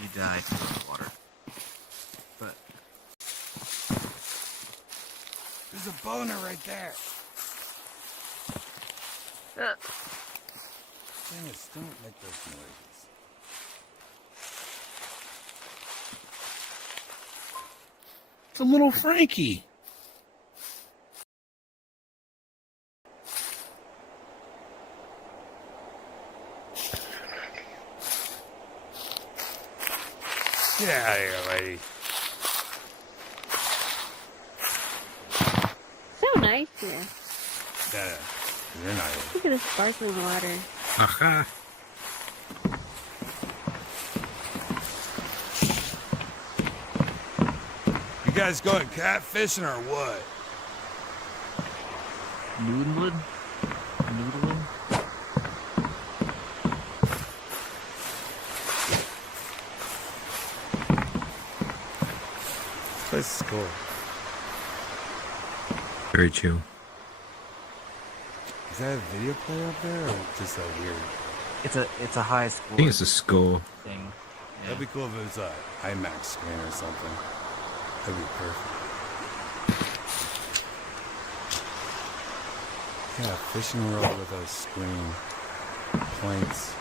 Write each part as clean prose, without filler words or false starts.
You died from the water. But there's a boner right there. Dennis, don't make those noises. It's a little Frankie. Get out of here, lady. So nice here. Yeah, you're not here. Look at the sparkling water. Aha. You guys going catfishing or what? noodling? Noodling? This place is cool. Very chill. Is that a video player up there or just a weird? It's a high school I think it's a skull. thing. Yeah. That'd be cool if it was a IMAX screen or something. That'd be perfect. Yeah, fishing world with a screen. Points.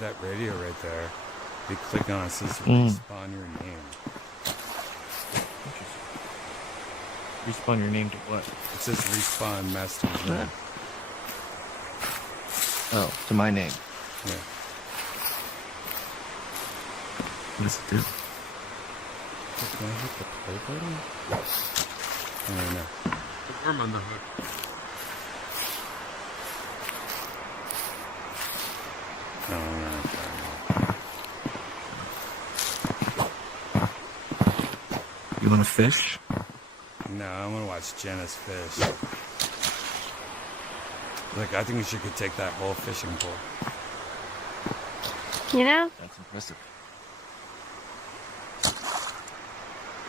That radio right there. If you click on it, it says respawn your name. Respawn your name to what? It says respawn master's name. Oh, to my name. Yeah. What does it do? Can I hit the play button? I don't know. The worm on the hook. No, no, no. You want to fish? No, I'm gonna watch Janice fish. Look, I think we should take that whole fishing pole. You know, That's impressive.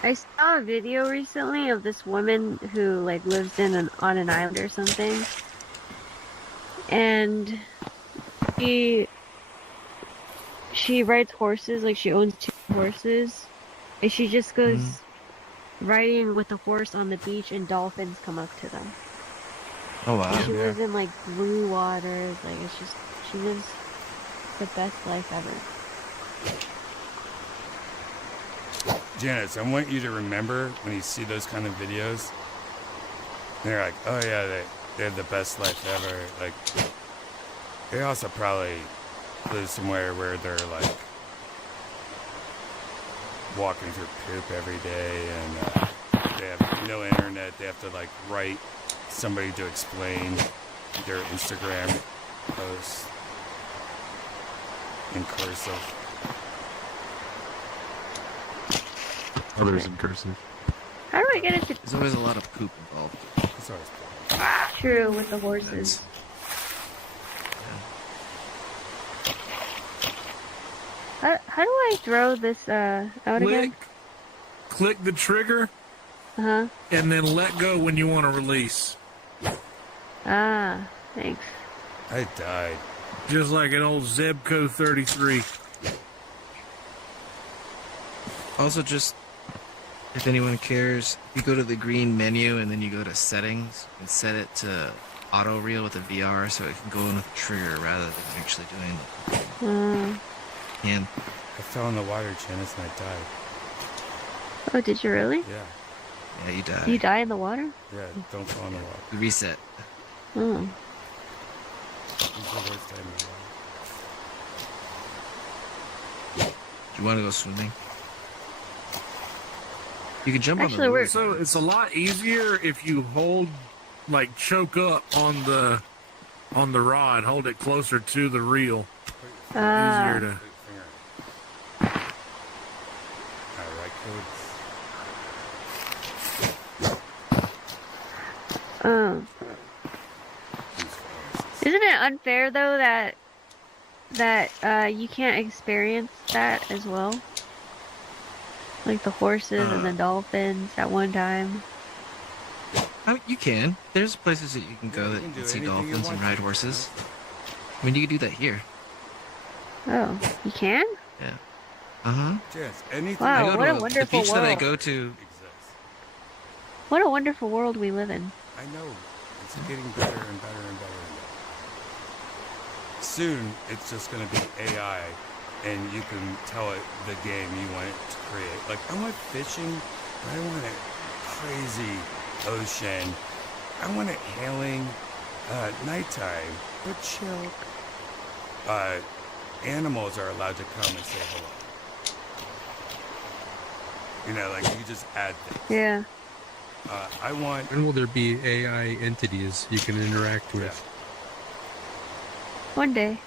I saw a video recently of this woman who like lives on an island or something, and she rides horses. Like she owns 2 horses, and she just goes riding with the horse on the beach, and dolphins come up to them. Oh wow. She lives in like blue waters. Like it's just she lives the best life ever. Janice, I want you to remember when you see those kind of videos, they're like, oh yeah, they have the best life ever. Like, they also probably live somewhere where they're like walking through poop every day and they have no internet. They have to like write somebody to explain their Instagram posts in cursive. Others in cursive. How do I get it to There's always a lot of poop involved. It's always true with the horses? How do I throw this out again? Click the trigger, Uh-huh. and then let go when you want to release. Ah, thanks. I died. Just like an old Zebco 33. Also, just if anyone cares, you go to the green menu and then you go to settings and set it to auto reel with a VR so it can go in with a trigger rather than actually doing it. And I fell in the water, Janice, and I died. Oh, did you really? Yeah, yeah, you die. You die in the water? yeah, don't fall in the water. Reset. Oh. It's the worst time in the water. You want to go swimming? You can jump Actually, on the we're- roof. So it's a lot easier if you hold, like, choke up on the rod, hold it closer to the reel. Easier to. Put your finger in. Right, codes. Isn't it unfair though that you can't experience that as well? Like the horses and the dolphins at one time. I mean, you can. There's places that you can go Yeah, you that can you do can see anything you dolphins and want ride to, horses. I mean, you can do that here. Oh, you can? Yeah. Uh-huh. Yes, anything Wow. I go what to a wonderful the beach that I world. go to. exists. What a wonderful world we live in. I know. It's getting better and better and better and better. Soon, it's just going to be AI, and you can tell it the game you want it to create. Like, I want fishing, but I want it crazy ocean. I want it hailing nighttime, but chill. Animals are allowed to come and say hello. You know, like, you just add things. Yeah. I want... When will there be AI entities you can interact with? One day.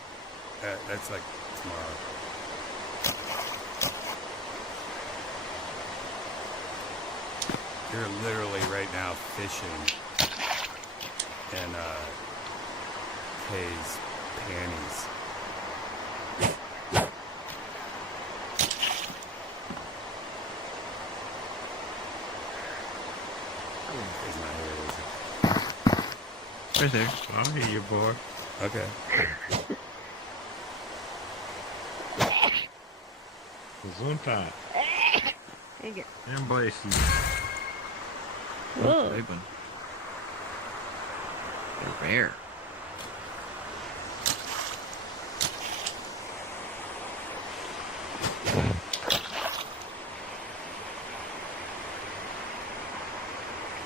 That's like tomorrow. You're literally right now fishing in Kay's panties. Kay's not here, is he? Right there. I hear you, boy. Okay. Gesundheit. Dang it. And bless you. Whoa. Big one. They're rare.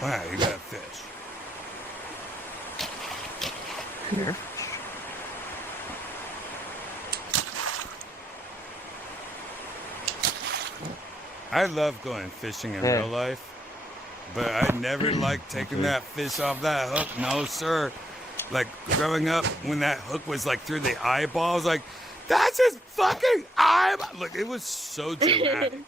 Wow, you got a fish. Here. I love going fishing in real life, but I never liked taking that fish off that hook. No, sir. Like growing up, when that hook was like through the eyeball, I was like, that's his fucking eyeball. Look, it was so dramatic.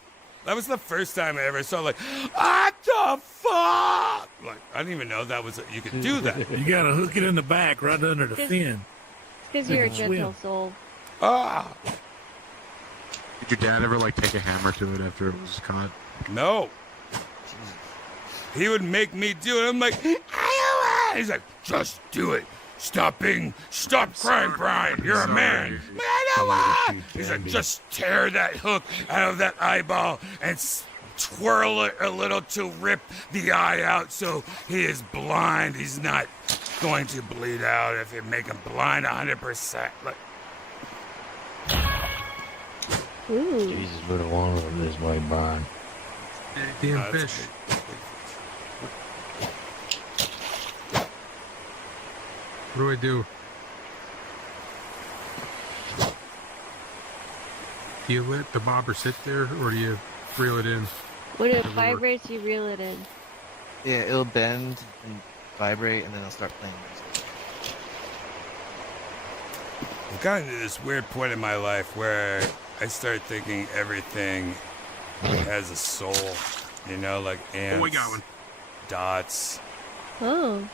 That was the first time I ever saw, like, what the fuck? Like, I didn't even know that was, you could do that. You gotta hook it in the back, right under the fin. It's because you're a Swim. gentle soul. Ah, Did your dad ever like take a hammer to it after it was caught? no. He would make me do it. I'm like, "Iowa!" He's like, just do it. Stop crying, Brian. You're a man. Man, I don't want. He's like, just tear that hook out of that eyeball and twirl it a little to rip the eye out so he is blind. He's not going to bleed out if you make him blind 100%. Like, Ooh. Jesus would have wanted him this way, Brian. Damn that's a fish. big fish. What do I do? Do you let the bobber sit there, or do you reel it in? When it Doesn't work. vibrates, you reel it in. Yeah, it'll bend and vibrate, and then it'll start playing music. I've gotten to this weird point in my life where I start thinking everything has a soul. You know, like ants, Oh, we got one. dots. Oh.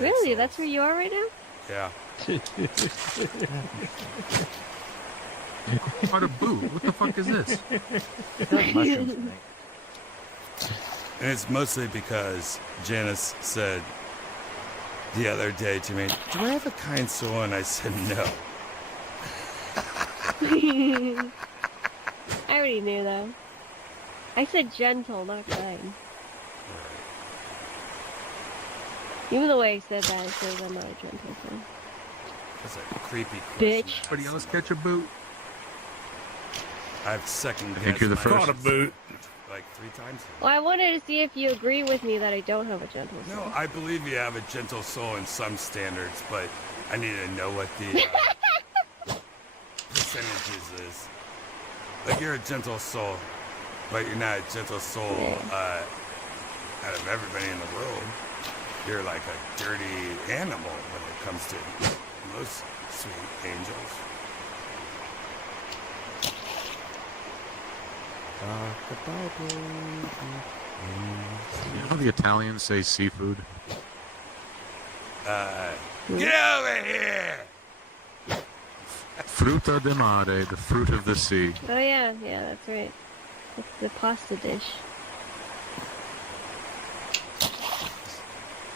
Really? That's where you are right now? Yeah. What a boot. What the fuck is this? Mushrooms tonight. And it's mostly because Janice said the other day to me, do I have a kind soul? And I said no. I already knew though. I said gentle, not kind. Even the way I said that, it says I'm not a gentle soul. That's a creepy question. Bitch. Anybody else catch a boot? I've second guessed think you're the my first. Caught a boot. like 3 times. Well, I wanted to see if you agree with me that I don't have a gentle soul. No, I believe you have a gentle soul in some standards, but I need to know what the percentages is. Like you're a gentle soul, but you're not a gentle soul out of everybody in the world. You're like a dirty animal when it comes to most sweet angels. You know the Italians say seafood? Get over here! Frutta de mare, the fruit of the sea. Oh yeah, that's right. It's the pasta dish.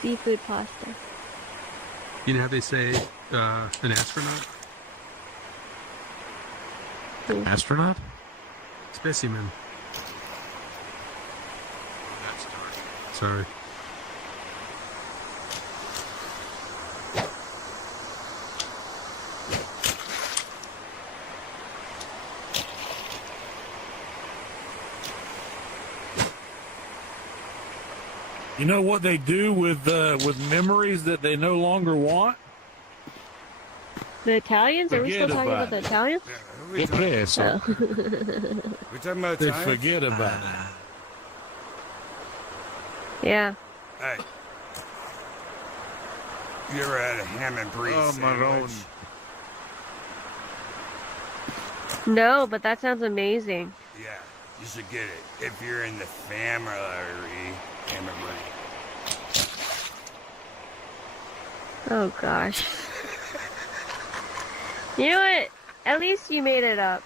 Seafood pasta. You know how they say an astronaut? Astronaut? Specimen. That's dark. Sorry. You know what they do with memories that they no longer want? The Italians? Are we still Forget talking about about the it. Italians? Yeah, who we talking, Oh. we talking about They time? forget about it. Yeah. Hey. You ever had a ham and brie Oh, sandwich? Marone. No, but that sounds amazing. Yeah, you should get it. If you're in the family, ham and brie. Oh gosh. You know what? At least you made it up.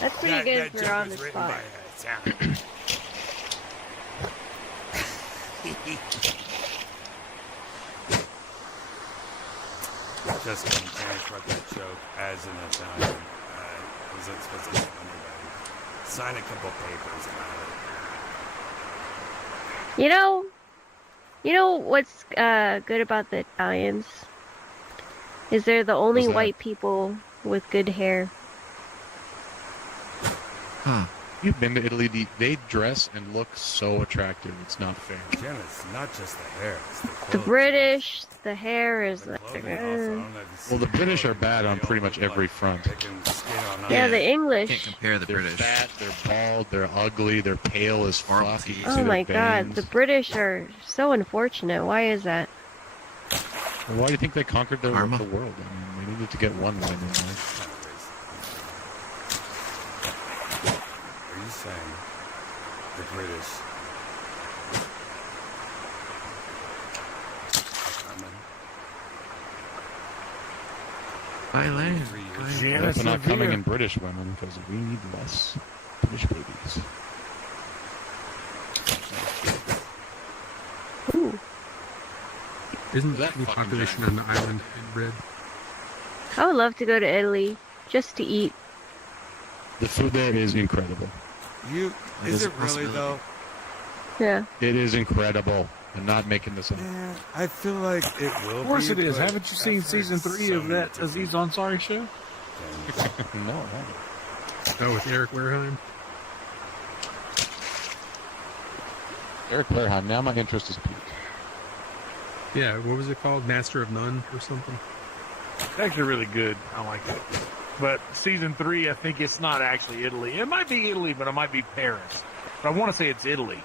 That's pretty good for joke on was the written spot. by Italian. Just kidding. Janice wrote that joke as an Italian. Wasn't supposed to tell anybody. Sign a couple papers about it. You know what's good about the Italians? Is they're the only What's that? white people with good hair. Huh. You've been to Italy. They dress and look so attractive. It's not fair. Janice, not just the hair. It's the The clothes. British, the hair is The like, clothing also. I don't know if you see Well, the British are clothing, bad they on all pretty much look every like front. they can skate on yeah, ice. the Can't English. compare the They're British. fat, they're bald, they're ugly, they're pale as Horrible fuck. You teeth. can see Oh their my god, veins. the British are so unfortunate. Why is that? Well, why do you think they conquered the Karma. world? I mean, they needed to get one win in life. Kind of racist. Are you saying the British are coming? By land. 3 years by ago? land. Janice They're not coming Revere. in British women because we need less British babies. Ooh. Isn't That the fucking population giant. on the island inbred? I would love to go to Italy just to eat. The food there is incredible. You That is is a it really though? Yeah. It is incredible. I'm not making this up. Yeah, I feel like it will. Of course be, it is. but Haven't you I've seen heard season 3 so of many that Aziz different Ansari show? things. No, I haven't. Oh, with Eric Wareheim? Eric Wareheim. Now my interest is peaked. Yeah, what was it called? Master of None or something? It's actually really good. I like it. But season 3, I think it's not actually Italy. It might be Italy, but it might be Paris. But I want to say it's Italy.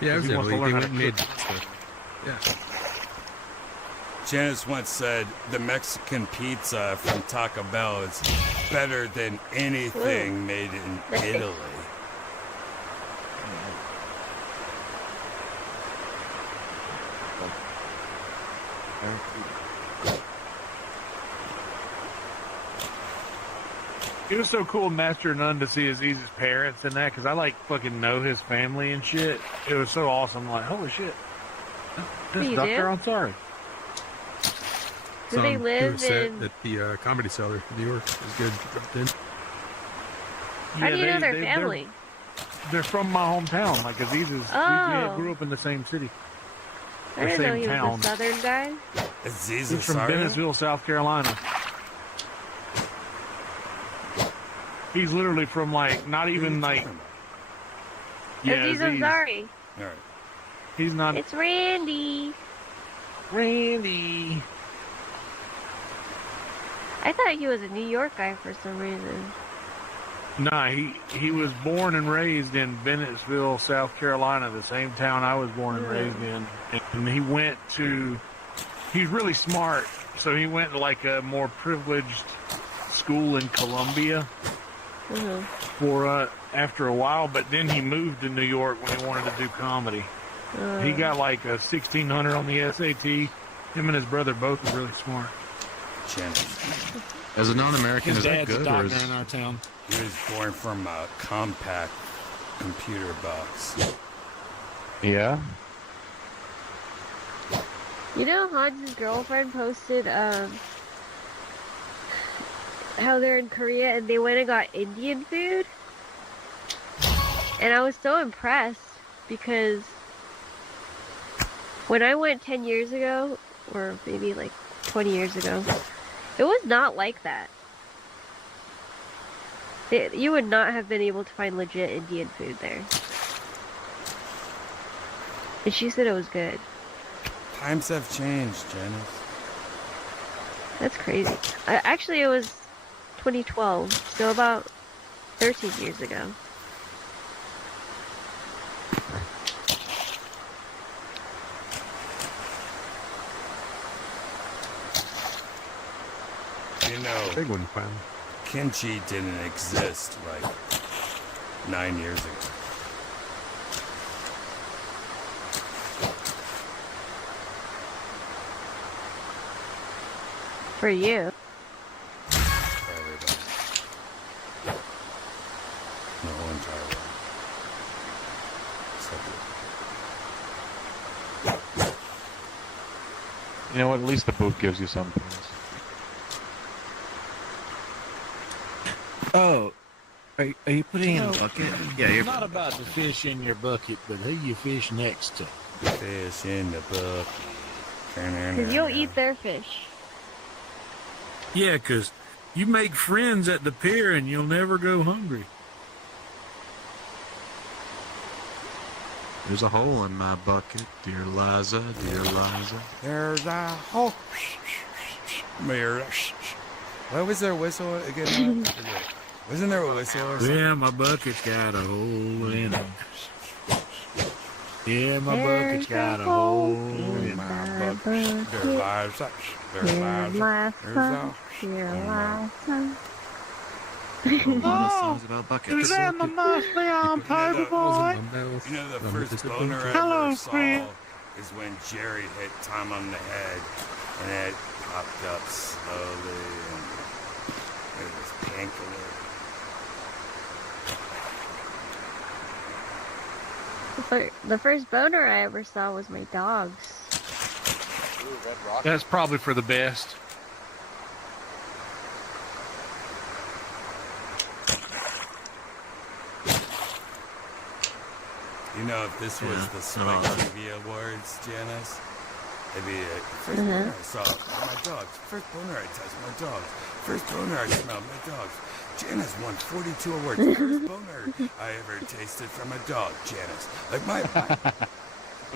Yeah, it was He wants to Italy. They learn went how and to made pasta. Yeah. Janice once said the Mexican pizza from Taco Bell is better than anything made in Italy. It was so cool, Master Nun, to see Aziz's parents and that, because I like fucking know his family and shit. It was so awesome. Like, holy shit, this You Dr. did? Ansari. Do they Some live set in? at the Comedy Cellar in New York. It was good. Dropped in. How do you know their family? They're from my hometown. Like Aziz's, we Oh. grew up in the same city. I didn't know same he was town. a Southern guy. Aziz He's from Ansari? Dennisville, South Carolina. He's literally from like not even like Aziz Ansari. All right. He's not It's Randy. Randy. I thought he was a New York guy for some reason. Nah, he was born and raised in Bennettsville, South Carolina, the same town I was born and raised in. And he went to, he's really smart, so he went to like a more privileged school in Columbia for after a while, but then he moved to New York when he wanted to do comedy. He got like a 1600 on the SAT. Him and his brother both were really smart. As a non-American, His is that dad's a good or doctor is in our town. He was born from a compact computer box. yeah? You know, Hans' girlfriend posted how they're in Korea and they went and got Indian food. And I was so impressed because when I went 10 years ago, or maybe like 20 years ago, it was not like that. You would not have been able to find legit Indian food there. And she said it was good. Times have changed, Janice. That's crazy. Actually, it was 2012, so about 13 years ago. You know, Big one, finally. kimchi didn't exist like 9 years ago. For you. For everybody. The whole entire world. Except You know what? At least the boot gives you some things. Oh, are you putting in a bucket? Yeah, you're. It's not about the fish in your bucket, but who you fish next to. fish in the bucket. Because you'll eat their fish. Yeah, because you make friends at the pier and you'll never go hungry. There's a hole in my bucket, dear Liza, dear Liza. There's a hole. What was their whistle again? Wasn't there a whistle or something? Yeah, my bucket's got a hole in it. Yeah, my bucket's got a hole in my bucket. There's lives. There's lives. There's a... Songs about buckets. mostly on paper, boy? You know the first boner I ever saw is when Jerry hit Tom on the head and it popped up slowly and it was pink and The first boner I ever saw was my dog's. That's probably for the best. You know, if this was the Spike TV Awards, Janice, it'd be first boner I saw my dogs. First boner I touched my dogs. First boner I smelled my dogs. Janice won 42 awards. First boner I ever tasted from a dog, Janice. Like my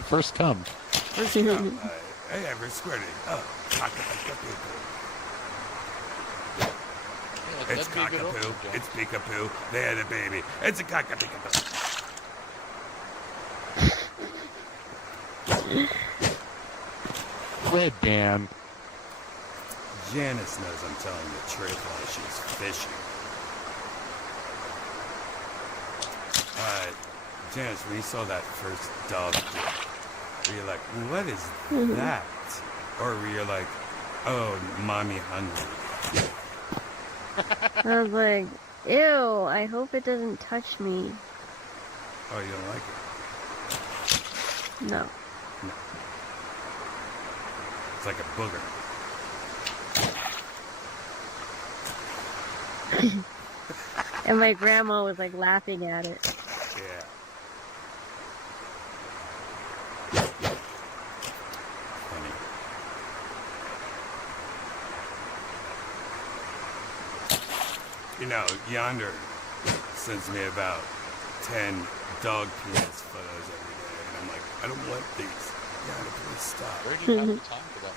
First come. first cum I ever squirted. Oh, cockapoo. It's cockapoo. It's peekapoo. They had a baby. It's a cockapoo. Red Dan. Janice knows I'm telling the truth while she's fishing. Janice, when you saw that first dog, were you like, what is that? Or were you like, oh, mommy hungry? I was like, ew, I hope it doesn't touch me. Oh, you don't like it? No. No. It's like a booger. And my grandma was like laughing at it. Yeah. Funny. You know, Yonder sends me about 10 dog penis photos every day, and I'm like, I don't want these. Yonder, please stop. Where do you have the time for that?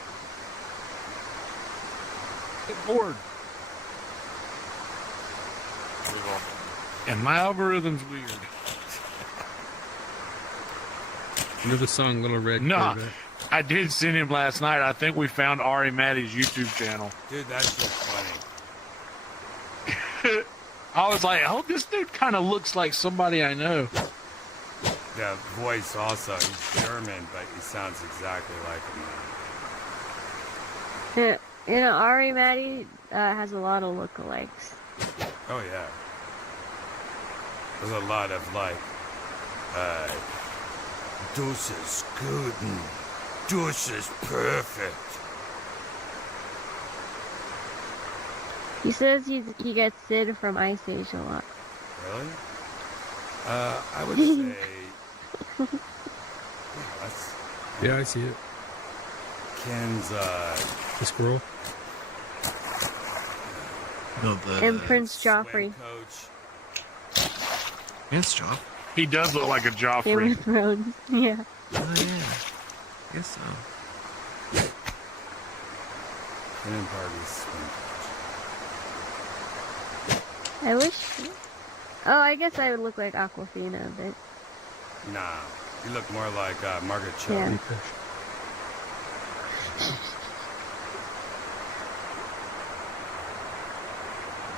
Get bored. And my algorithm's weird. You know the song Little Red No, Corvette? I did send him last night. I think we found Ari Maddie's YouTube channel. Dude, that's just funny. I was like, oh, this dude kind of looks like somebody I know. The voice also, he's German, but he sounds exactly like him. You know, Ari Maddie has a lot of lookalikes. Oh, yeah. There's a lot of, like, this is good and this is perfect. He says he gets Sid from Ice Age a lot. Really? I would say... that's Yeah, I see it. Ken's, The squirrel. No, the And Prince Joffrey. swim coach. Prince Joffrey. He does look like a Game Joffrey. of Thrones. Yeah. Oh yeah, I guess so. Ken and Barbie's swim coach. I wish. Oh, I guess I would look like Aquafina a bit. Nah, you look more like Margaret Cho. Yeah.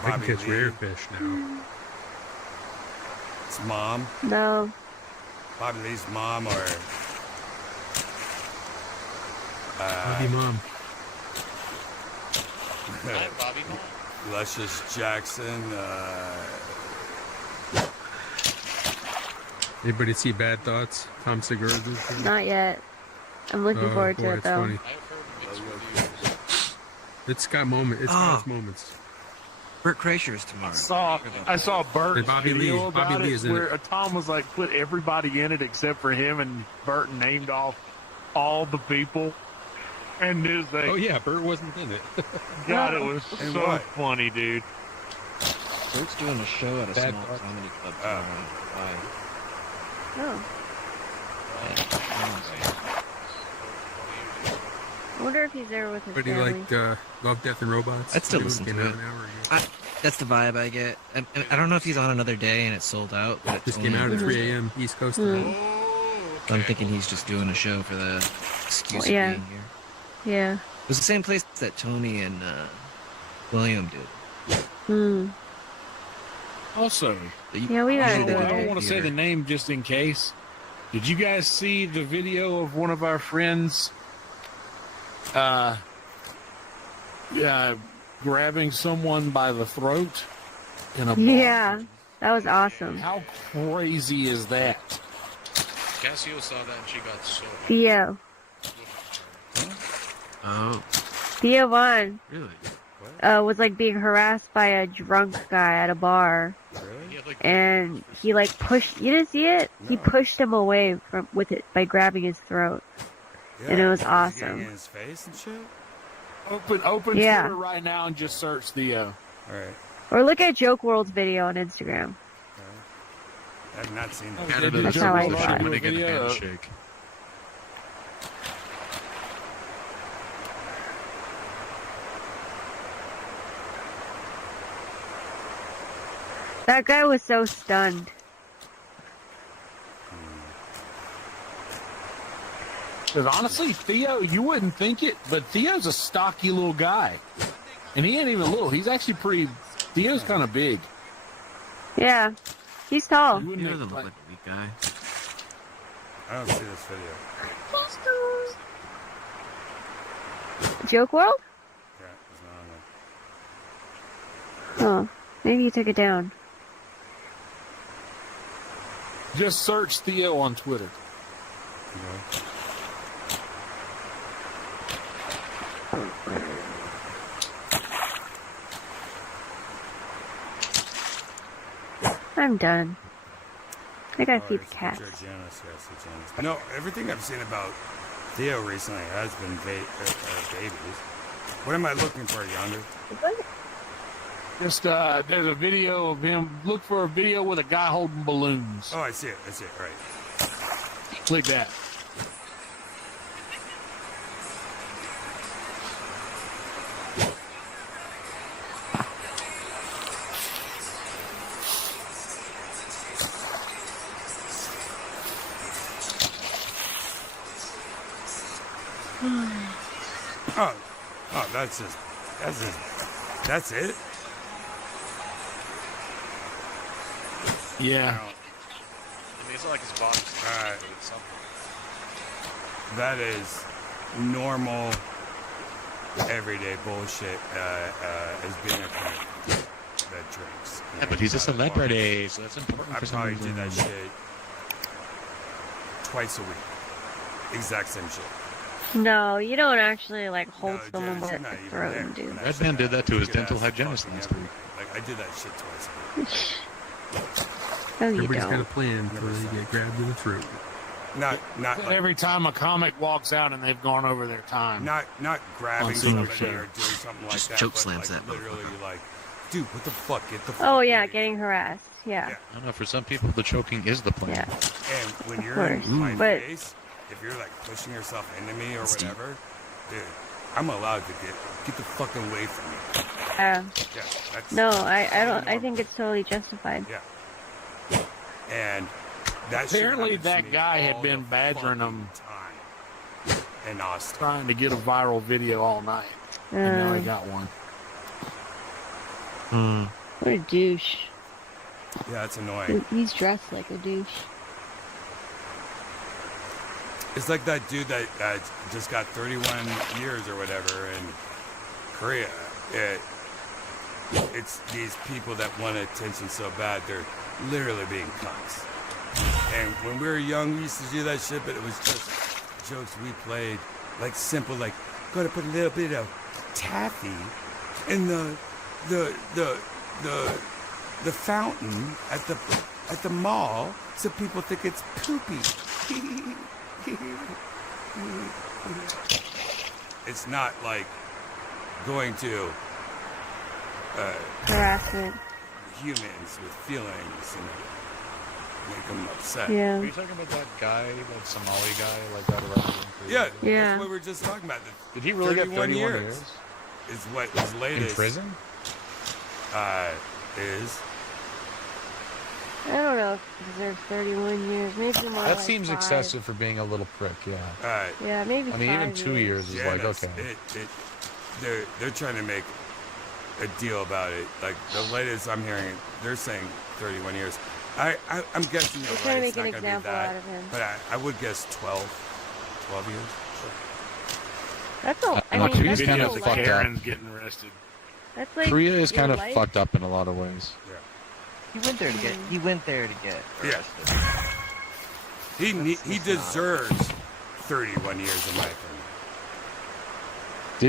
I can Bobby catch Lee, rare fish now. his mom, No. Bobby Lee's mom, or Bobby Mom. Bobby. Luscious Jackson. Anybody see Bad Thoughts? Tom Segura's new show? Not yet. I'm looking forward to boy, it it's though. funny. I've heard mixed reviews. It's got moments. It's got its moments. Bert Kreischer's tomorrow. I saw Bert's Hey, Bobby video Lee. about Bobby Lee it, is in where it. Tom was like, put everybody in it except for him, and Bert named off all the people. And it was like, Oh yeah, Bert wasn't in it. God, it was And so what? funny, dude. Bert's doing a show at a Bad small thoughts. comedy club tomorrow. Why? Oh. I wonder if he's there with his But you family. like Love, Death, and Robots? I'd still New one listen came to out it. an hour ago. That's the vibe I get. And I don't know if he's on another day and it's sold out. But it's Just came only out at on 3 a.m. East Coast Mm. time. So I'm thinking he's just doing a show for the excuse Yeah. of being here. Yeah. It was the same place that Tony and William did. Hmm. Also, Yeah, we gotta Usually go they I do there. don't want to say theater. the name just in case. Did you guys see the video of one of our friends grabbing someone by the throat in a bar? Yeah. That was awesome. How crazy is that? Cassio saw that and she got so. Theo. Oh, Theo Vaughn really? was like being harassed by a drunk guy at a bar. He had, like, And he like pushed. You didn't see it? He pushed him away from with it by grabbing his throat. And it was Getting awesome. in his face and shit. Open Yeah. Twitter right now and just search Theo. All right. Or look at Joke World's video on Instagram. I have not seen that. They did That's Joe how I Rogan thought. do a When they get a video. handshake. That guy was so stunned. Because honestly, Theo, you wouldn't think it, but Theo's a stocky little guy. And he ain't even little. He's actually pretty. Theo's kind of big. Yeah. He's tall. You He wouldn't doesn't think, look like a weak guy. I don't see this video. Joke World? Yeah, it's not on there. Oh. Maybe you took it down. just search Theo on Twitter. Okay. I'm done. I gotta Oh, feed the it's cats. Janice, yes, it's Janice. No, everything I've seen about Theo recently has been babies. What am I looking for yonder? Just there's a video of him. Look for a video with a guy holding balloons. Oh, I see it. I see it. All right. Click that. Oh, that's it? Yeah. No. I mean, it's not like his body's Alright. but it's something. That is normal, everyday bullshit as being a parent that drinks. Yeah, but he's a celebrity, so that's important I for probably some did that reason. shit twice a week. Exact same shit. No, you don't actually like hold No, someone Janice, by you're not the even throat there and do when that. I Red said Man did that to his Good dental ass hygienist fucking last every- week. Like, I did that shit twice a week. No, you Everybody's got a don't. plan until they get grabbed in the throat. Not like, Every time a comic walks out and they've gone over their time. not grabbing On Super somebody Show. or doing something like Just that. choke but slams like, that literally, motherfucker. like, dude, what the fuck? Get the fuck Oh yeah, away. getting harassed. Yeah. Yeah. I don't know, for some people, the choking is the plan. Yeah. And when Of you're in course, my but- face, if you're like pushing yourself into me or Steve. whatever, dude, I'm allowed to get the fuck away from me. Yeah, that's No, I don't. I think it's totally justified. Yeah. And that shit Apparently happens to that me guy had all been the badgering fucking him. time in Austin. Trying to get a viral video all night. And now he Uh, got one. Hmm. what a douche. Yeah, that's annoying. He's dressed like a douche. It's like that dude that just got 31 years or whatever in Korea. It's these people that want attention so bad, they're literally being cunts. And when we were young, we used to do that shit, but it was just jokes we played, like simple, like gotta put a little bit of taffy in the fountain at the mall so people think it's poopy. It's not like going to Harassment. humans with feelings and make them upset. Yeah. Are you talking about that guy, that Somali guy, like that around? Yeah, Yeah. that's what we were just talking about. Did he really get 31 years years? is what his In latest prison? is. I don't know if he deserves 31 years. Maybe more That like seems 5. excessive for being a little prick, yeah. Yeah, maybe I mean, even 5 2 years is like, Janice, okay. they're trying to make a deal about it. Like the latest I'm hearing, they're saying 31 years. I'm guessing They're you're trying right. to make It's an not gonna example be that, out of him. but I would guess 12 years. That's all. I No, mean, Korea's that's kind your of life. fucked up. Karen's getting arrested. That's like Korea is your kind of life. fucked up in a lot of ways. He went there to get. He went there to get Yeah. arrested. He deserves 31 years in my opinion.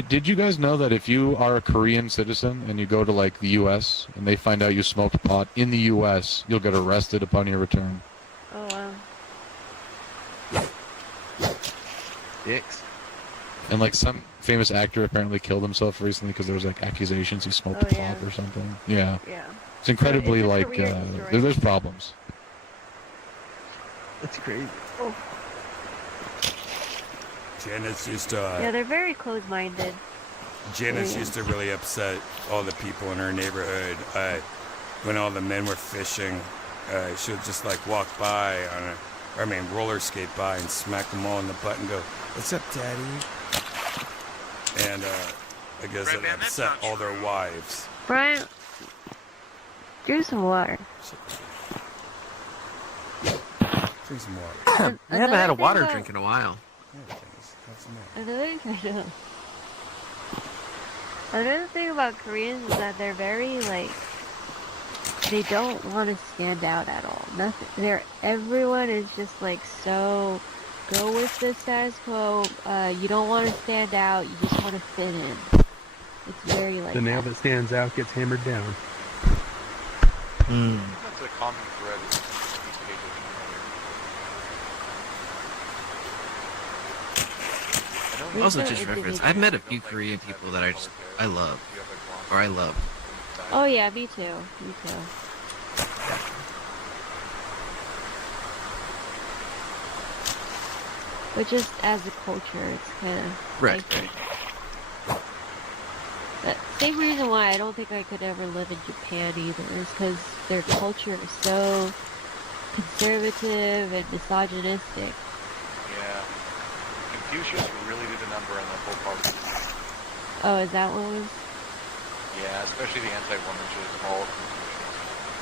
Did you guys know that if you are a Korean citizen and you go to like the U.S. and they find out you smoked pot in the U.S., you'll get arrested upon your return? Oh wow. Dicks. And like some famous actor apparently killed himself recently because there was like accusations he smoked Oh, pot yeah. or something. Yeah, Yeah. it's incredibly It's a like career destroyer. there's problems. That's crazy. Janice used Yeah, to they're very close-minded. Janice used to really upset all the people in her neighborhood when all the men were fishing. She would just like walk by roller skate by and smack them all in the butt and go, "What's up, Daddy?" And I guess it upset all their wives. Brian, do some water. Drink some water. I haven't had a Another water thing drink in a while. Yeah, thanks. Have some more. Another thing about Koreans is that they're very like they don't want to stand out at all. Nothing. Everyone is just like so go with the status quo. You don't want to stand out. You just want to fit in. It's very like The nail that stands out gets hammered down. Hmm. That's a common thread. Also, so just reference, individual. I've met a few Korean people that I love, or I love. Oh yeah, me too. Me too. But just as a culture, it's kind of Right. Same reason why I don't think I could ever live in Japan either, is because their culture is so conservative and misogynistic. Yeah. And Confucius really did a number on that whole party. Oh, is that what was? Yeah, especially the anti-woman shit is all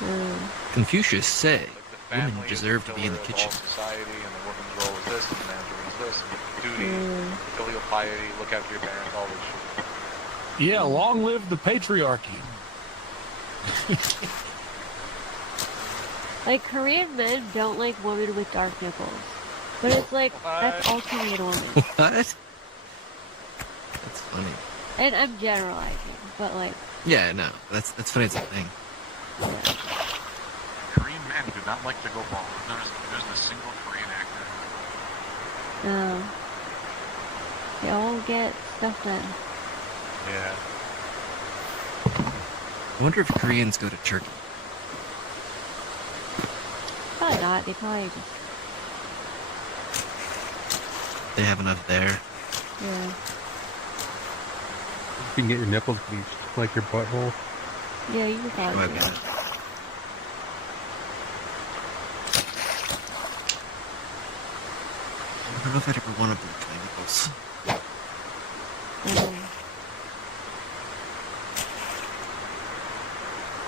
Confucius. Confucius said Like the women family deserve is the to be in the pillar of kitchen. all society, and the woman's role is this, and the man's role is this, and duties, filial piety, look after your parents, all this shit. Yeah, long live the patriarchy. Like, Korean men don't like women with dark nipples. But it's like, that's all Korean women. What? That's funny. And I'm generalizing, but like, Yeah, no, that's funny. It's a thing. Korean men do not like to go bald. There's a single Korean actor. they all get stuff done. Yeah. I wonder if Koreans go to Turkey. Probably not, they probably just, They have enough there. yeah. You can get your nipples bleached, like your butthole. Yeah, you can Oh, probably I do get that. it. I don't know if I'd ever want to bleach my nipples.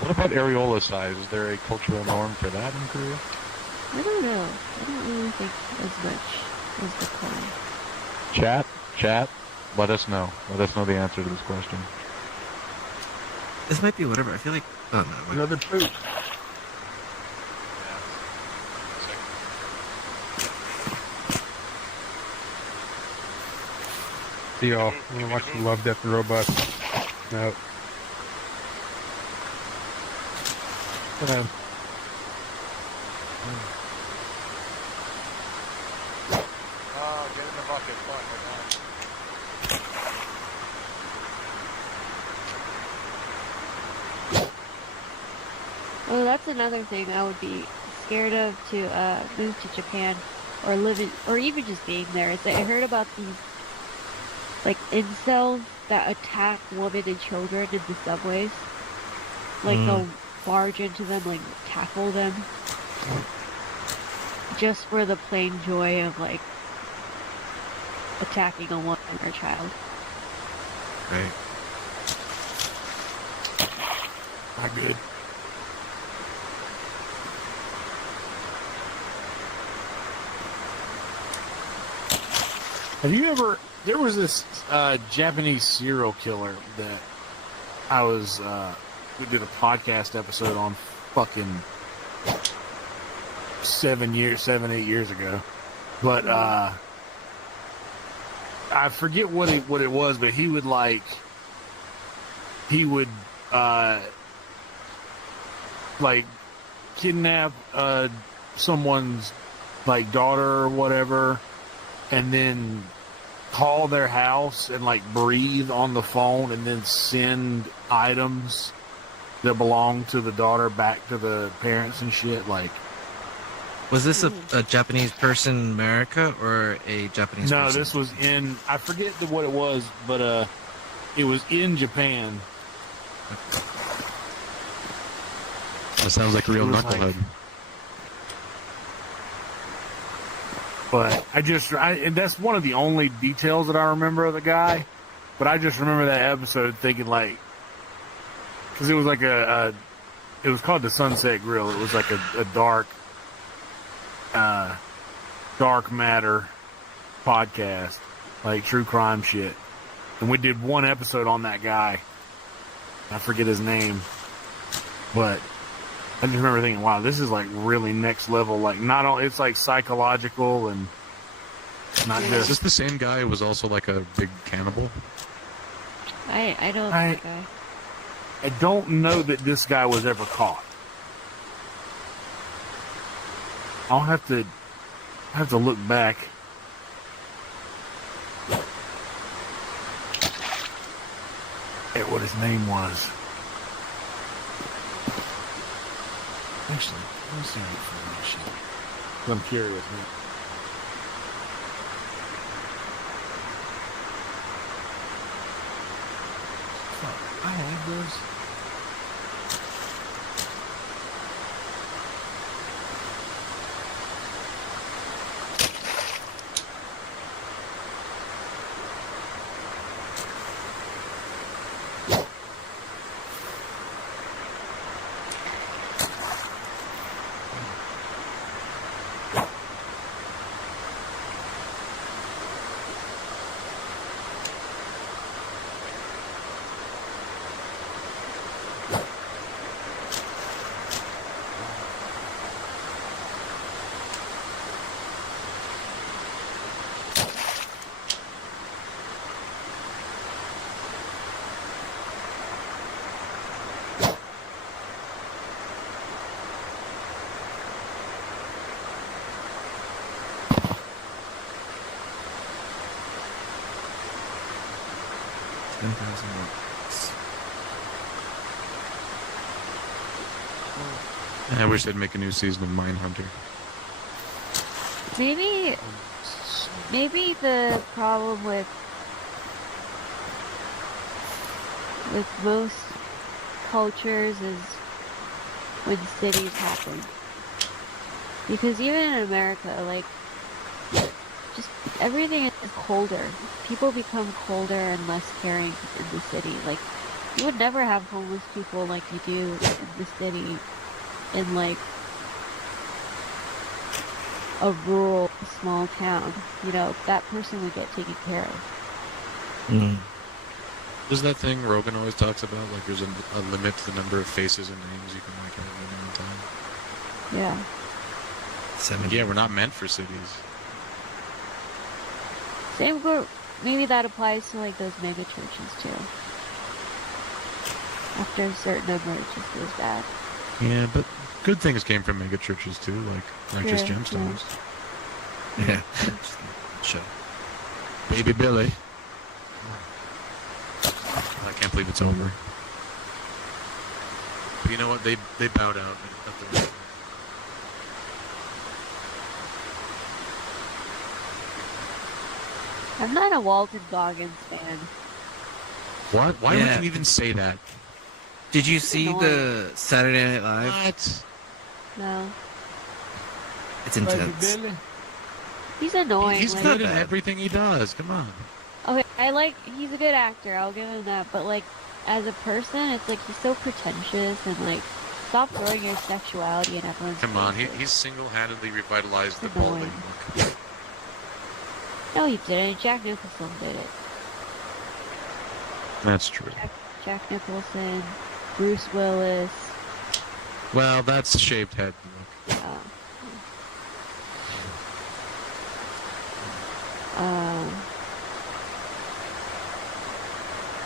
What about areola size? Is there a cultural norm for that in Korea? I don't know. I don't really think as much as the color. Chat, let us know. Let us know the answer to this question. This might be whatever. I feel like. Oh no. Wait. Another poop. See y'all. I'm gonna watch some Love, Death, and Robots. No. Oh, get in the bucket, fuck, I got it. Oh, that's another thing I would be scared of to move to Japan or live in, or even just being there. Is that I heard about these like incels that attack women and children in the subways. Like they'll barge into them, like tackle them, just for the plain joy of like attacking a woman or child. Right. Not good. Have you ever? There was this Japanese serial killer that I was. We did a podcast episode on fucking 7, 8 years ago, but I forget what it was. But he would like kidnap someone's like daughter or whatever, and then call their house and like breathe on the phone and then send items that belong to the daughter back to the parents and shit. Like, Was this a Japanese person in America or a Japanese no, person? this was in, I forget what it was, but it was in Japan. That sounds like a real It was like- knucklehead. But and that's one of the only details that I remember of the guy. But I just remember that episode thinking like, because it was like it was called the Sunset Grill. It was like a dark matter podcast, like true crime shit. And we did one episode on that guy. I forget his name, but I just remember thinking, wow, this is like really next level. Like not only it's like psychological and not Is just. this the same guy who was also like a big cannibal? I know I- that guy. I don't know that this guy was ever caught. I'll have to look back. At what his name was. Actually, let me see if I can find that shit. I'm curious, man. Fuck, I have those. 10,000 bucks. I wish they'd make a new season of Mindhunter. Maybe the problem with most cultures is when cities happen. Because even in America, like, just everything is colder. People become colder and less caring in the city. Like, you would never have homeless people like you do in the city in, like, a rural, small town. You know, that person would get taken care of. Mm. There's that thing Rogan always talks about, like there's a limit to the number of faces and names you can like have at any time. Yeah. 70. Yeah, we're not meant for cities. Same group. Maybe that applies to, like, those mega churches, too. After a certain number, it just goes bad. Yeah, but good things came from mega churches too, like Righteous Yeah, Gemstones. Yeah. Just a show. Baby Billy. I can't believe it's over. But you know what? They bowed out at the I'm not a Walton Goggins fan. What? Why Yeah. would you even say that? Did you see annoying. the Saturday Night Live? What? No. It's intense. He's annoying. He's like, good at bad. everything he does. Come on. okay, he's a good actor, I'll give him that, but, like, as a person, it's like he's so pretentious and, like, stop throwing your sexuality in everyone's Come on. faces. He's single-handedly revitalized the Annoying. balding look. No, he didn't. Jack Nicholson did it. That's true. Jack Nicholson, Bruce Willis. Well, that's shaved head look.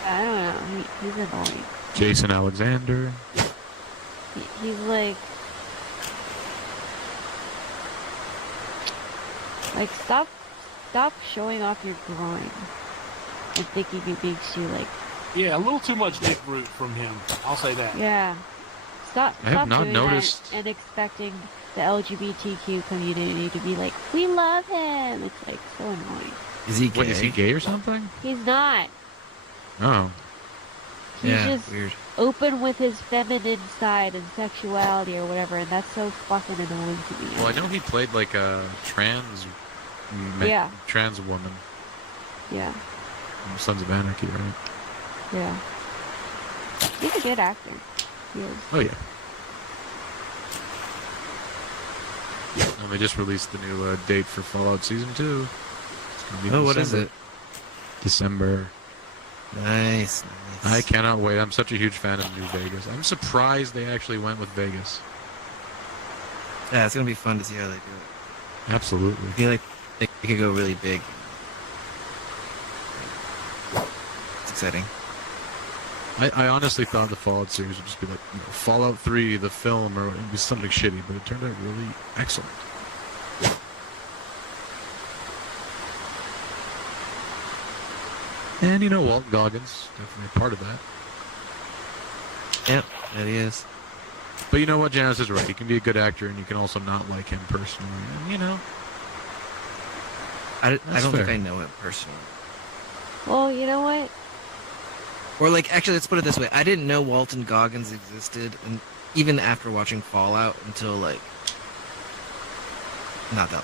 I don't know. He's annoying. Jason Alexander. He's like stop showing off your groin and thinking it makes you like, Yeah, a little too much dick root from him. I'll say that. yeah. Stop I have not doing noticed- that and expecting the LGBTQ community to be like, we love him. It's like so annoying. Is he gay? What, is he gay or something? He's not. Oh. He's Yeah, just weird. open with his feminine side and sexuality or whatever, and that's so fucking annoying to me. Well, I know he played like a Yeah. trans woman Yeah, in Sons of Anarchy, right? yeah. He's a good actor. He is. Oh, yeah. And they just released the new date for Fallout Season 2. It's gonna be Oh, what is December. it? December. Nice. I cannot wait. I'm such a huge fan of New Vegas. I'm surprised they actually went with Vegas. Yeah, it's gonna be fun to see how they do it. Absolutely. I feel like they could go really big. It's exciting. I honestly thought the Fallout series would just be like Fallout 3, the film, or it'd be something shitty, but it turned out really excellent. And you know, Walton Goggins, definitely a part of that. Yep, that he is. But you know what, Janice is right. You can be a good actor, and you can also not like him personally. And you know, I That's don't think fair. I know him personally. Well, you know what? Or like, actually, let's put it this way: I didn't know Walton Goggins existed, and even after watching Fallout, until like not that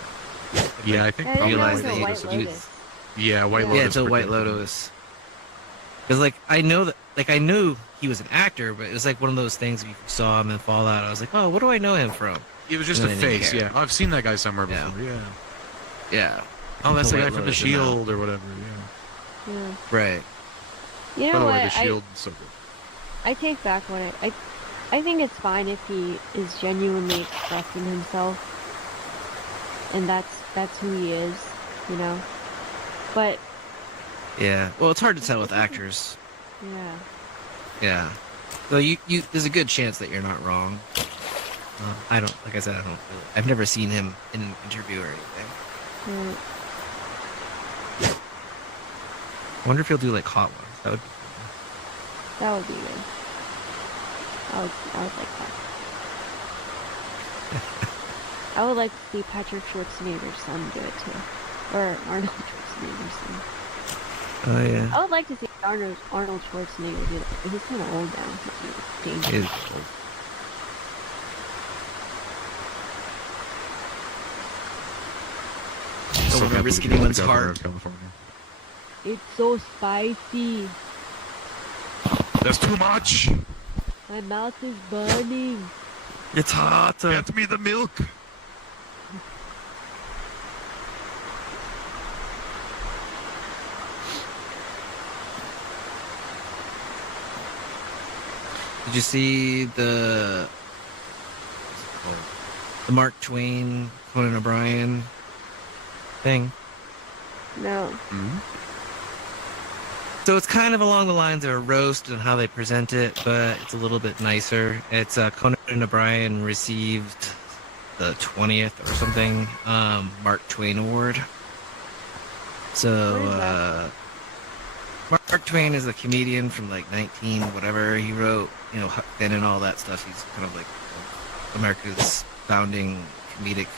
long. yeah, I think I didn't know realize it was that a he White was Lotus. yeah, White Yeah. Lotus. Yeah, it's a White particularly. Lotus. Because like I know that, like I knew he was an actor, but it was like one of those things. If you saw him in Fallout, I was like, oh, what do I know him from? It was just And a I didn't face. care. Yeah, I've seen that guy somewhere Yeah. before. Yeah. Yeah. Oh, that's the White guy from the Lotus, and now- Shield or whatever. Yeah. Yeah. Right. You By know the what? way, the Shield is so good. I take back what I think it's fine if he is genuinely expressing himself, and that's who he is, you know. But Yeah. Well, it's hard to tell with actors. yeah, Yeah. So you there's a good chance that you're not wrong. I don't, like I said, I've never seen him in an interview or anything. yeah. I wonder if he'll do like Hot Ones. That would be That would be good. I would like that. I would like to see Patrick Schwarzenegger's son do it too. Or Arnold Schwarzenegger's son. Oh yeah. I would like to see Arnold Schwarzenegger do that. He's kind of old now. He's It dangerous. is. Don't want to risk anyone's heart. California. It's so spicy. That's too much. My mouth is burning. It's hot. Get me the milk. Did you see the Mark Twain, Conan O'Brien thing? No. So it's kind of along the lines of a roast and how they present it, but it's a little bit nicer. It's Conan O'Brien received the 20th or something Mark Twain Award. So What is that? Mark Twain is a comedian from like 19 whatever. He wrote, Huck Finn and all that stuff. He's kind of like America's founding comedic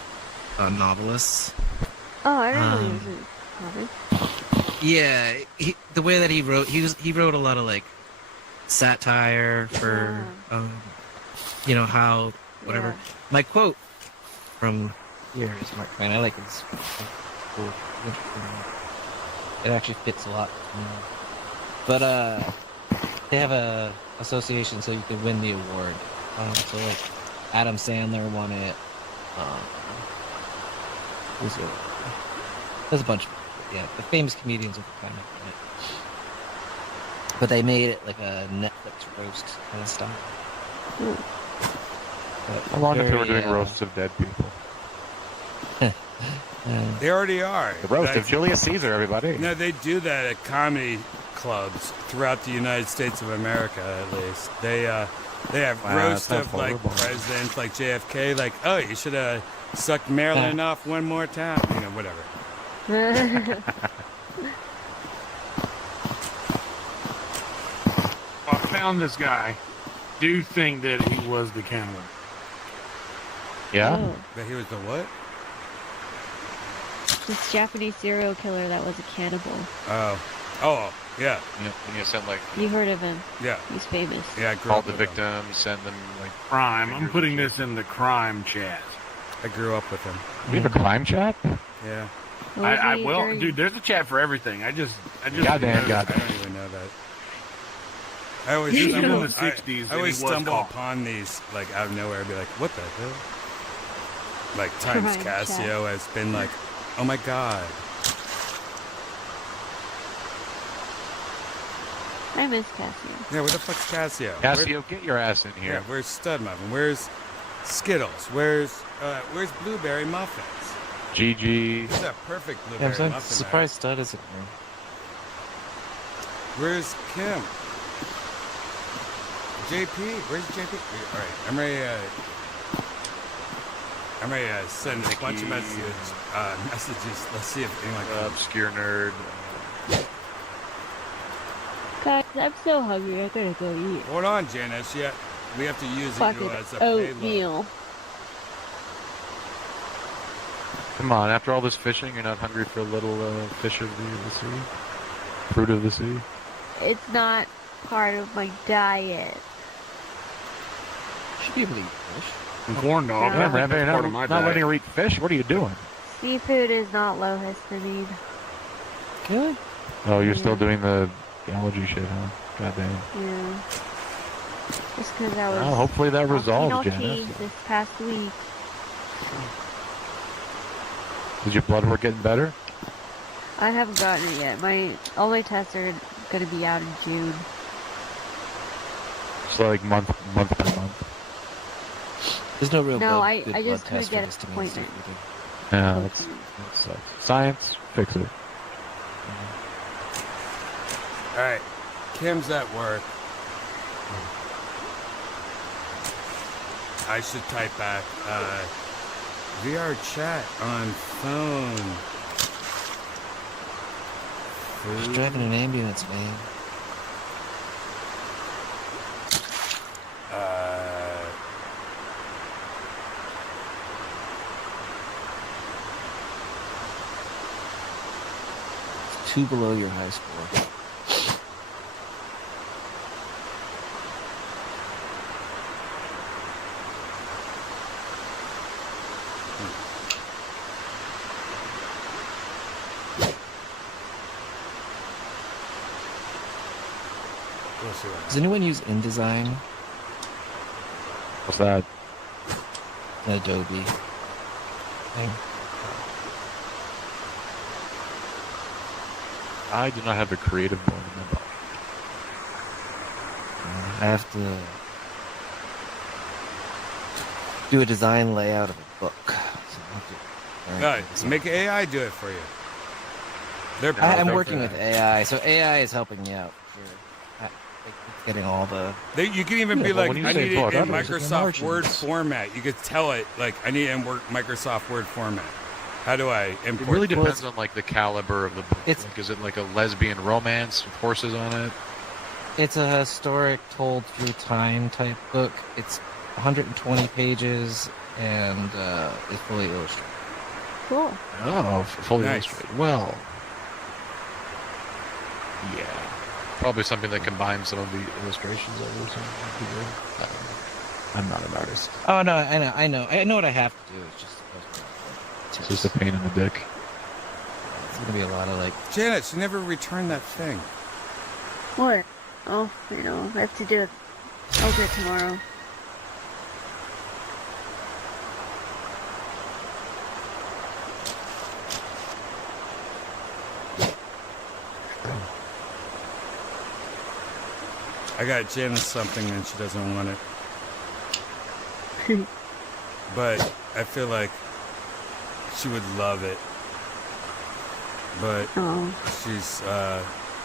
novelist. Oh, I don't know. Comic. Yeah, the way that he wrote a lot of like satire for how whatever. Yeah. My quote from here is Mark Twain. I like this. Cool. It actually fits a lot. But they have a association so you can win the award. So like Adam Sandler won it. There's a bunch of the famous comedians have kind of won it. But they made it like a Netflix roast kind of style. I wonder if they were doing roasts of dead people. They already are. The roast of Julius Caesar, everybody. No, they do that at comedy clubs throughout the United States of America, at least. They have roast that's of like horrible. presidents, like JFK, like, oh, you should have sucked Marilyn off one more time, whatever. I found this guy. Do think that he was the cannibal. Yeah? Oh, But he was the what? this Japanese serial killer that was a cannibal. Oh, yeah, You send like You heard of him? yeah, He's famous. yeah. I grew call up the with him. victim, send them like Crime. I'm putting this in the crime chat. I grew up with him. We have a crime chat? Yeah. What was I he will, during- dude. There's a chat for everything. I just. Goddamn, I don't even know that. I always He's in stumble, the 60s I always and he was stumble caught. upon these like out of nowhere and be like, what the hell? Like Times Crime Casio has been like, oh my god. I miss Cassie. Yeah, where the fuck's Casio? Cassio, get your ass in Yeah, here. where's Stud Muffin? Where's Skittles? Where's Blueberry Muffins? GG. Where's that perfect Yeah, Blueberry I'm Muffin? surprised Stud isn't here. Where's Kim? JP? Where's JP? All right, I'm ready to send a bunch of messages. Let's see if anyone can. obscure nerd. Guys, I'm so hungry. I gotta go eat. Hold on, Janice. Yeah, we have to use Fucking you as a payload. oatmeal. Come on, after all this fishing, you're not hungry for a little fish of the sea? Fruit of the sea? It's not part of my diet. Should be able to eat fish. And corn dog. Yeah, I think that's part of my not diet. letting her eat fish? What are you doing? Seafood is not low histamine. Good. Oh, you're still doing the allergy shit, huh? Goddamn. Yeah. Just because I was Well, hopefully that resolves, naughty Janice. this past week. Is your blood work getting better? I haven't gotten it yet. All my tests are gonna be out in June. So like month by month. There's no real No, good I blood just couldn't test for get an histamine appointment. stuff Yeah, Okay. that sucks. Science, fix it. All right, Kim's at work. I should type back. VR chat on phone. He's driving an ambulance, man. 2 below your high score. We'll see what Does anyone use InDesign? What's that? An Adobe thing? I do not have a creative bone in my body. I have to do a design layout of a book. So I'll have to learn Alright, InDesign. make AI do it for you. They're I'm perfect working for with that. AI, so AI is helping me out. For sure. It's getting all the. You can even be Yeah, but like, when you I say need it broad in others, it's Microsoft Word margins. format. You could tell it, like, I need it in Microsoft Word format. How do I It import really this? depends on like the caliber of the book. It's- Like, is it like a lesbian romance with horses on it? It's a historic, told through time type book. It's 120 pages and it's fully illustrated. Cool. Oh, fully Nice. illustrated. Well, yeah, probably something that combines some of the illustrations of it. Would be good. I don't know. I'm not an artist. Oh no, I know what I have to do. It's just It's just a pain in the dick. it's gonna be a lot of like. Janet, she never returned that thing. What? Oh, I know. I have to do it. I'll do it tomorrow. I got Janice something and she doesn't want it. But I feel like she would love it. But Oh. she's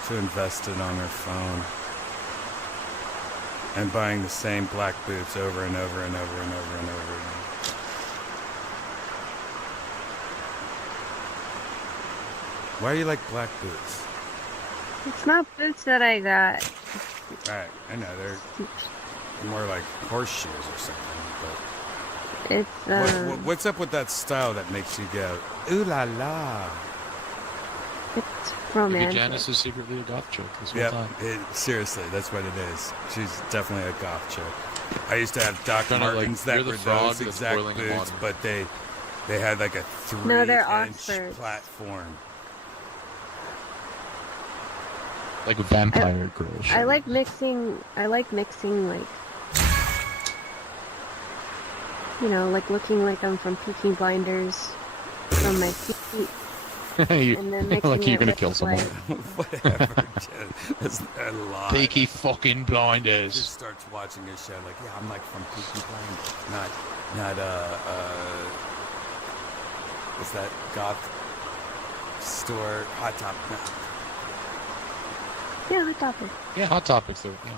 too invested on her phone. And buying the same black boots over and over and over and over and over again. Why do you like black boots? It's not boots that I got. Alright, I know, they're more like horseshoes or something, but It's, what's up with that style that makes you go, ooh la la? it's Maybe romantic. Janice is secretly a goth chick this whole Yep, time. seriously, that's what it is. She's definitely a goth chick. I used to have Doc Kinda like, Martens that you're the were frog those that's exact boiling the boots, water. but they had like a 3-inch No, they're Oxfords. platform. Like a vampire girl. Shit. I like mixing like, you know, like looking like I'm from Peaky Blinders from my feet. you, And then mixing like you're it gonna with, kill someone. like- Whatever, Jen. That's a lie. Peaky fucking Just blinders. starts watching his show like, yeah, I'm like from Peaky Blinders, not what's that goth store, Hot Top? No. Yeah, I got it. Yeah, Hot Topics though. Yeah.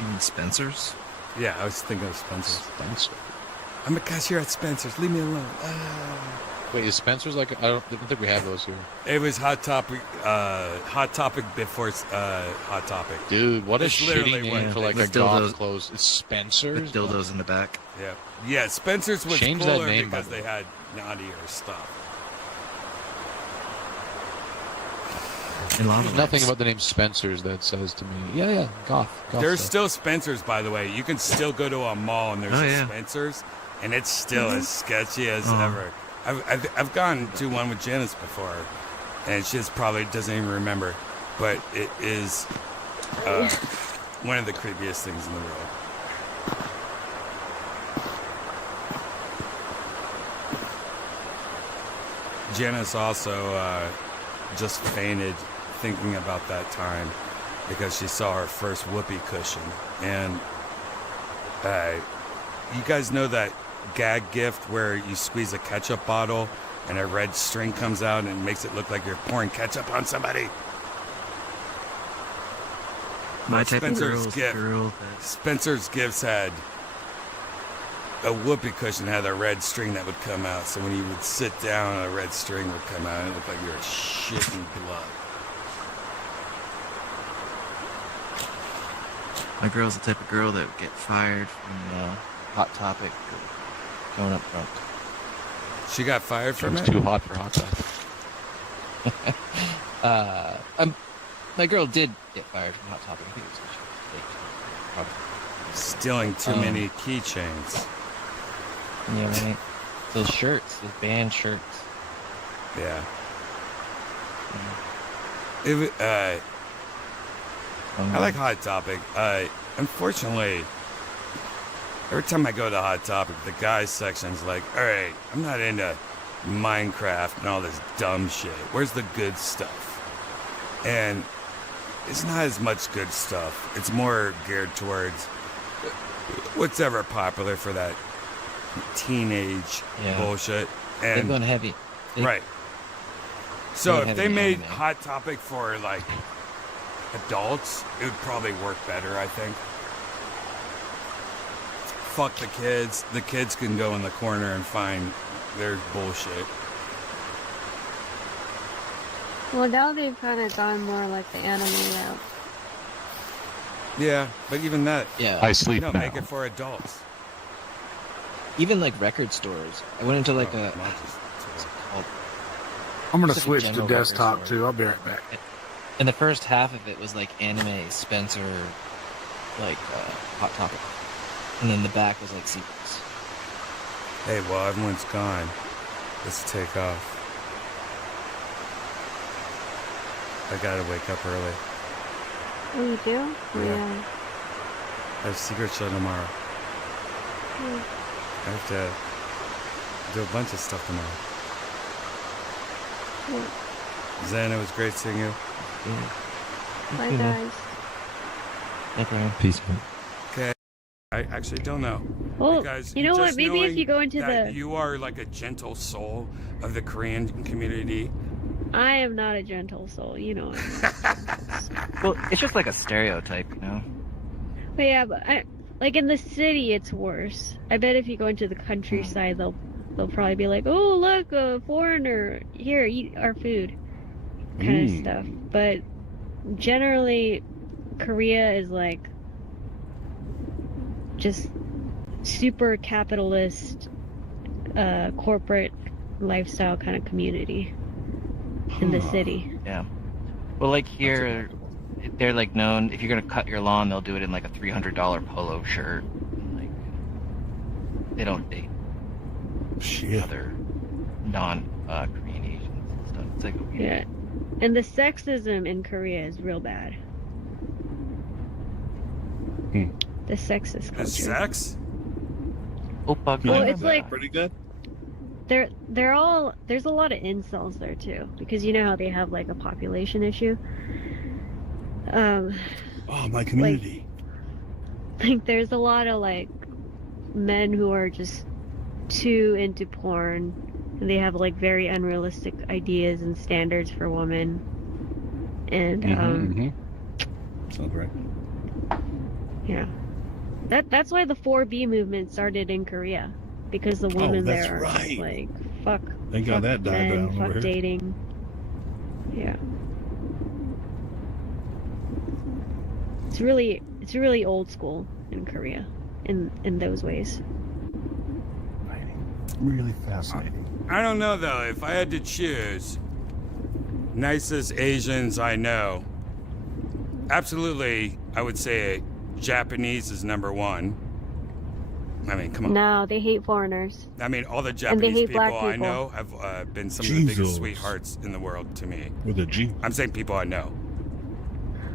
You mean Spencer's? Yeah, I was thinking of Spencer's. Spencer. I'm a cashier at Spencer's. Leave me alone. Wait, is Spencer's like? I don't think we have those here. It was Hot Topic before Hot Topic. Dude, what a It's literally shitty what name it for like is. a goth Dildos. clothes. It's With Spencer's. dildos in the back. Yeah, yeah. Spencer's was Change that cooler name, by because the they way. had naughtier stuff. In Lava There's nothing Lamps. about the name Spencer's that says to me, yeah, goth. There's stuff. still Spencer's, by the way. You can still go to a mall and there's Oh, a yeah. Spencer's, and it's still as sketchy as Oh. ever. I've gone to one with Janice before, and she just probably doesn't even remember, but it is one of the creepiest things in the world. Janice also just fainted thinking about that time because she saw her first whoopee cushion. And you guys know that gag gift where you squeeze a ketchup bottle and a red string comes out and makes it look like you're pouring ketchup on somebody? My type of Spencer's girl is gift. a girl that Spencer's Gifts had a whoopee cushion had a red string that would come out. So when you would sit down, a red string would come out and it looked like you were shitting blood. my girl's the type of girl that would get fired from Hot Topic going up front. She got fired It from was it? too hot for Hot Topic. My girl did get fired from Hot Topic. I think it was Stealing too many keychains. yeah, right. Those shirts, those band shirts. Yeah. I like Hot Topic. Unfortunately, every time I go to Hot Topic, the guys section's like, all right, I'm not into Minecraft and all this dumb shit. Where's the good stuff? And it's not as much good stuff. It's more geared towards what's ever popular for that teenage bullshit. And they've gone heavy. Right. So if they made anime. Hot Topic for like adults, it would probably work better, I think. Fuck the kids. The kids can go in the corner and find their bullshit. Well, now they've kind of gone more like the anime route. Yeah, but even that, Yeah. I sleep don't now. make it for adults. Even like record stores. I went into like Oh, a. not just- What's it called? I'm gonna It's like a switch to general record desktop store. too. I'll be right back. And the first half of it was like anime, Spencer, like Hot Topic, and then the back was like sequels. Hey, well, everyone's gone. Let's take off. I gotta wake up early. Oh, you do? Yeah. I have secret show tomorrow. Yeah. I have to do a bunch of stuff tomorrow. Zen, it was great seeing you. Bye, guys. Peace. Okay. I actually don't know. Well, Because you know what? just Maybe if knowing you go into that the... you are like a gentle soul of the Korean community. I am not a gentle soul, you know. Well, it's just like a stereotype, you know. But yeah, but like in the city, it's worse. I bet if you go into the countryside, they'll probably be like, "Oh, look, a foreigner here, eat our food," kind of stuff. But generally, Korea is like just super capitalist, corporate lifestyle kind of community in the city. Yeah. Well, like here, they're like known. If you're gonna cut your lawn, they'll do it in like a $300 polo shirt. Like, they don't date other non-Korean Asians and stuff. It's like a weird. Yeah, and the sexism in Korea is real bad. The sexist culture. The sex? Oppa Well, it's like Pretty good. they're all there's a lot of incels there too, because you know how they have like a population issue. Oh, my community. Like there's a lot of like men who are just too into porn, and they have like very unrealistic ideas and standards for women, and Sounds right. yeah, that's why the 4B movement started in Korea, because the women that's there are just right. like fuck. Thank God fuck that died men, down fuck over here. dating. Yeah. It's really old school in Korea, in those ways. Really fascinating. I don't know though. If I had to choose, nicest Asians I know, absolutely, I would say Japanese is number one. I mean, come on. No, they hate foreigners. I mean, all the they Japanese hate people, black I people. know have been some of the biggest Jesus. sweethearts in the world to me. With a G. I'm saying people I know.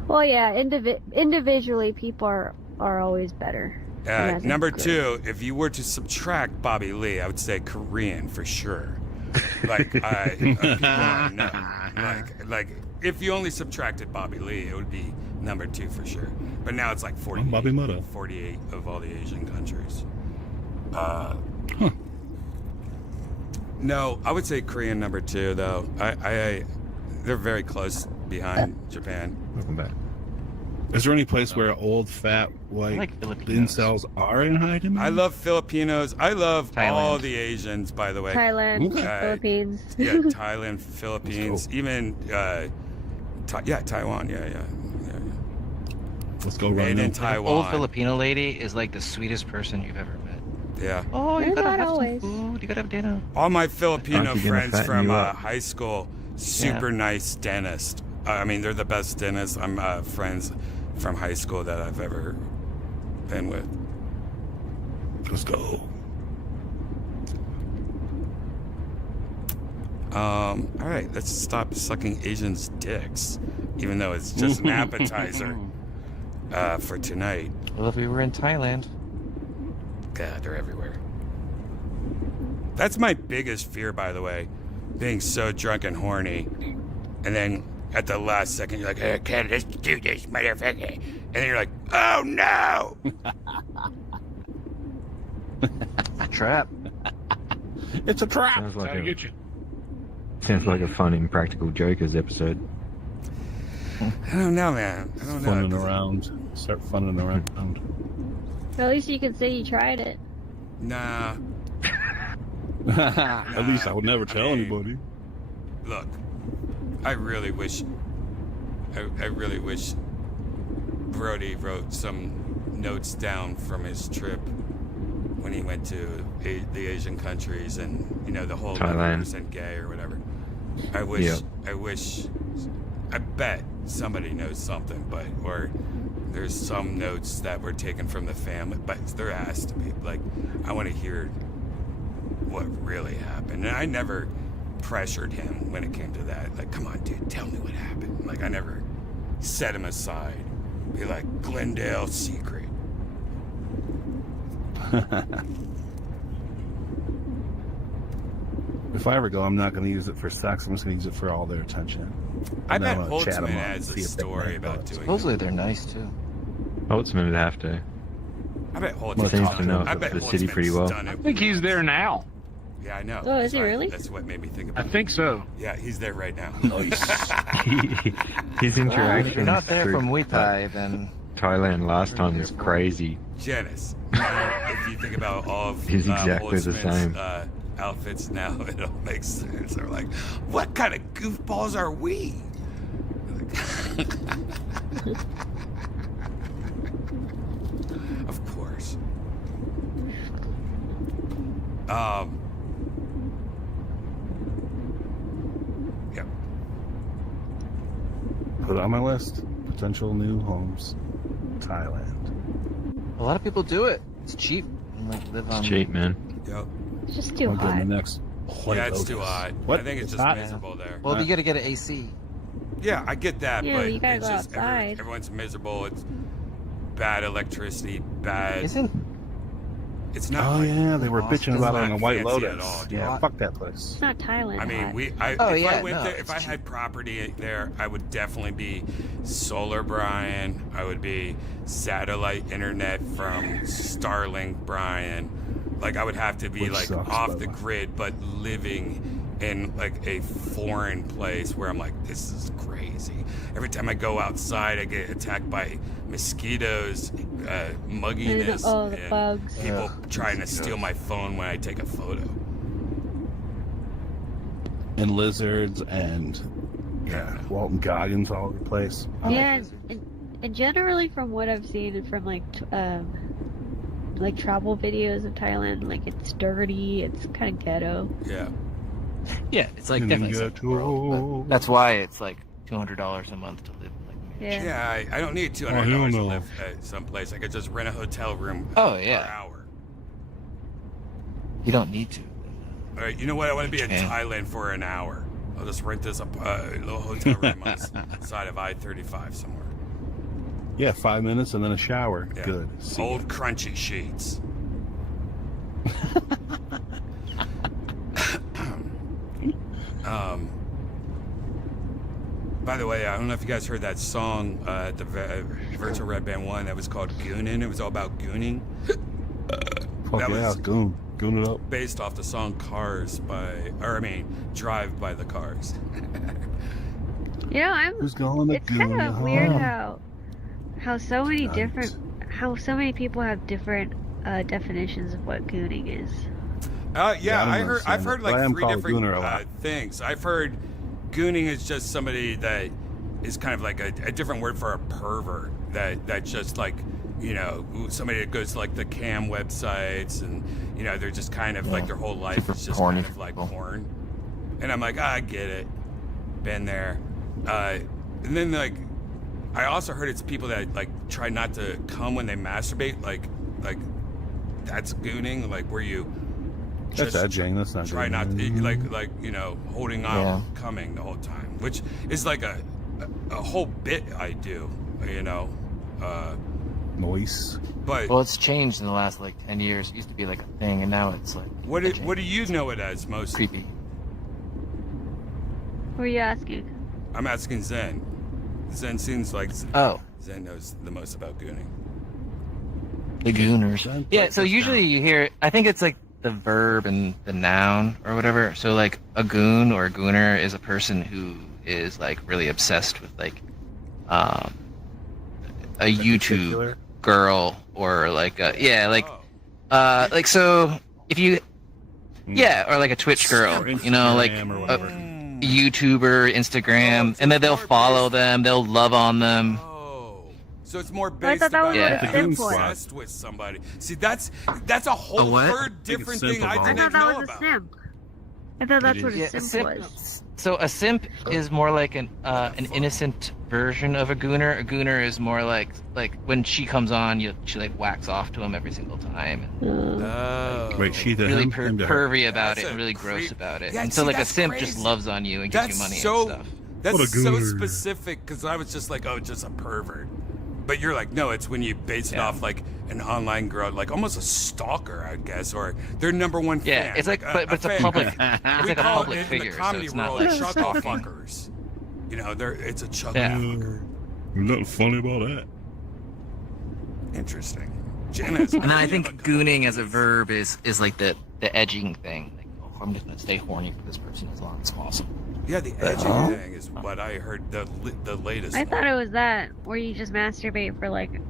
Well, yeah, individually, people are always better. And that's Number good. two, if you were to subtract Bobby Lee, I would say Korean for sure. Like, people I know. Like, if you only subtracted Bobby Lee, it would be number two for sure. But now it's like 48, Bobby Mutto. 48 of all the Asian countries. No, I would say Korean number two, though. They're very close behind Japan. Welcome back. Is there any place where old, fat, white like Filipinos. incels are in hiding? I love Filipinos. I love all Thailand. the Asians, by the way. Thailand, Okay. Philippines. Yeah, Thailand, Philippines, even Taiwan. Yeah. Let's go Made run in them. Taiwan. Old Filipino lady is like the sweetest person you've ever met. Yeah. Oh, you They're gotta not have always. some food. You gotta have dinner. All my Filipino Aren't you gonna friends fatten from you up? high school super nice dentist. I mean, they're the best dentists. I'm friends from high school that I've ever been with. Let's go. All right, let's stop sucking Asians' dicks, even though it's just an appetizer for tonight. Well, if we were in Thailand. God, they're everywhere. That's my biggest fear, by the way, being so drunk and horny, and then at the last second you're like, "Hey, can't let's do this, motherfucker," and then you're like, "Oh no!" Trap. It's a trap. Sounds like Trying to a- get you. Sounds like a fun Impractical Jokers episode. I don't know, man. I don't know. Funning around. Start funning around. At least you can say you tried it. Nah. At least I would never tell anybody. Look, I really wish Brody wrote some notes down from his trip when he went to the Asian countries and, you know, the whole Thailand. 11% gay or whatever. I bet somebody knows something, or there's some notes that were taken from the family, but there has to be. Like, I want to hear what really happened. And I never pressured him when it came to that. Like, come on, dude, tell me what happened. Like, I never set him aside. Be like, Glendale secret. If I ever go, I'm not going to use it for sex. I'm just going to use it for all their attention. I And bet then I'm gonna chat 'em Holtzman up has and a see if they story make about thoughts. doing Supposedly they're nice too. Holtzman would have to. I bet Well, Holtzman's seems to know I bet the city Holtzman's pretty well. done I it. think he's there now. Yeah, I know. Oh, is he That's really? That's what made me think I about it. think so. Yeah, he's there right now. His Well, if interaction you're not there through from Muay Thai, then Thailand last time was crazy. Janice, if you think about all of He's exactly the Holtzman's, same. Outfits now, it all makes sense. They're like, what kind of goofballs are we? Of course. Yep. Put it on my list. Potential new homes. Thailand. a lot of people do it. It's cheap. And, like, live on. It's cheap, man. Yep. It's just too I'll get in hot. the next White Yeah, it's Lotus. too hot. What? I think it's It's just hot? miserable there. Well, you got to get an AC. Yeah, I get that, Yeah, but you gotta it's go just outside. everyone's miserable. It's bad electricity, bad. Isn't It's not. Oh like- yeah, they were bitching about it on the not White fancy Lotus. at all, dude. Yeah, fuck that place. It's not Thailand I mean, hot. if Oh, I yeah, went no, there, if I it's had property there, I would definitely be Solar Brian. I would be satellite internet from Starlink Brian. Like, I would have to be Which like sucks, off by the the way. grid, but living in like a foreign place where I'm like, this is crazy. Every time I go outside, I get attacked by mosquitoes, mugginess, Oh, the and bugs. people trying to steal my phone when I take a photo. And lizards and Walton Goggins all over the place. Yeah, and generally from what I've seen and from like travel videos of Thailand, like it's dirty, it's kind of ghetto. Yeah. Yeah, it's like definitely. Ghetto. That's why it's like $200 a month to live. Like, Yeah. Yeah, I don't need $200 hell to no. live at someplace. I could just rent a hotel room Oh, per yeah. hour. you don't need to. All right, you know what? I want to be in Okay. Thailand for an hour. I'll just rent this little hotel room on the side of I-35 somewhere. Yeah, 5 minutes and then a shower. Yeah. Good. See ya. Old crunchy sheets. By the way, I don't know if you guys heard that song at the Virtual Red Band 1 that was called Goonin'. It was all about gooning. Fuck that yeah, was- goon it up. Based off the song Drive by the Cars. You know, Who's going to it's kind of goon weird home? how so many Nice. so many people have different definitions of what gooning is. Yeah, Yeah, I don't I've understand heard it, but I like am 3 called different gooner a lot. things. I've heard gooning is just somebody that is kind of like a different word for a pervert that just like, you know, somebody that goes to like the cam websites and, you know, they're just kind of like their whole life Super is just horny kind of like people. porn. And I'm like, I get it. been there. And then like, I also heard it's people that like try not to come when they masturbate. Like that's gooning. Like where you That's edging. That's not try gooning. not to, like holding on coming the whole time, which is like a whole bit I do. Noise. But Well, it's changed in the last like 10 years. It used to be like a thing, and now it's like what do you know it as most? creepy. Who are you asking? I'm asking Zen. Zen seems like Zen knows the most about gooning. The gooners. Yeah, so usually you hear, I think it's like the verb and the noun or whatever. So like a goon or a gooner is a person who is like really obsessed with like a YouTube girl or like like so if you or like a Twitch girl, you know, like a YouTuber, Instagram, and then they'll follow them, they'll love on them. So it's more I based thought that about was what a simp was. obsessed with somebody. See, that's a whole what? third different thing I I didn't thought know that was a about. simp. I thought that's what a Yeah, simp was. So a simp is more like an innocent version of a gooner. A gooner is more like when she comes on, she like whacks off to him every single time. Wait, she the Really him? Him to her? pervy about That's it and a really gross creep. about it. Yeah, And so see, like a that's simp crazy. just loves on you and gives you money so, and stuff. That's What a so gooner. specific because I was just like, oh, just a pervert. But you're like, no, it's when you base it off like an online girl, like almost a stalker, I guess, or their number one fan. Yeah, it's like, but it's a fan. public, it's We like a call public it in figure, the so comedy it's not world, like chuckle stalking. fuckers. You know, it's a chuckle Yeah. fucker. Nothing funny about that. Interesting. Janice. And then I think gooning as a verb is like The edging thing. Like, oh, I'm just gonna stay horny for this person as long as possible. Yeah, the edging thing is what I heard. The latest. I thought it was that where you just masturbate for like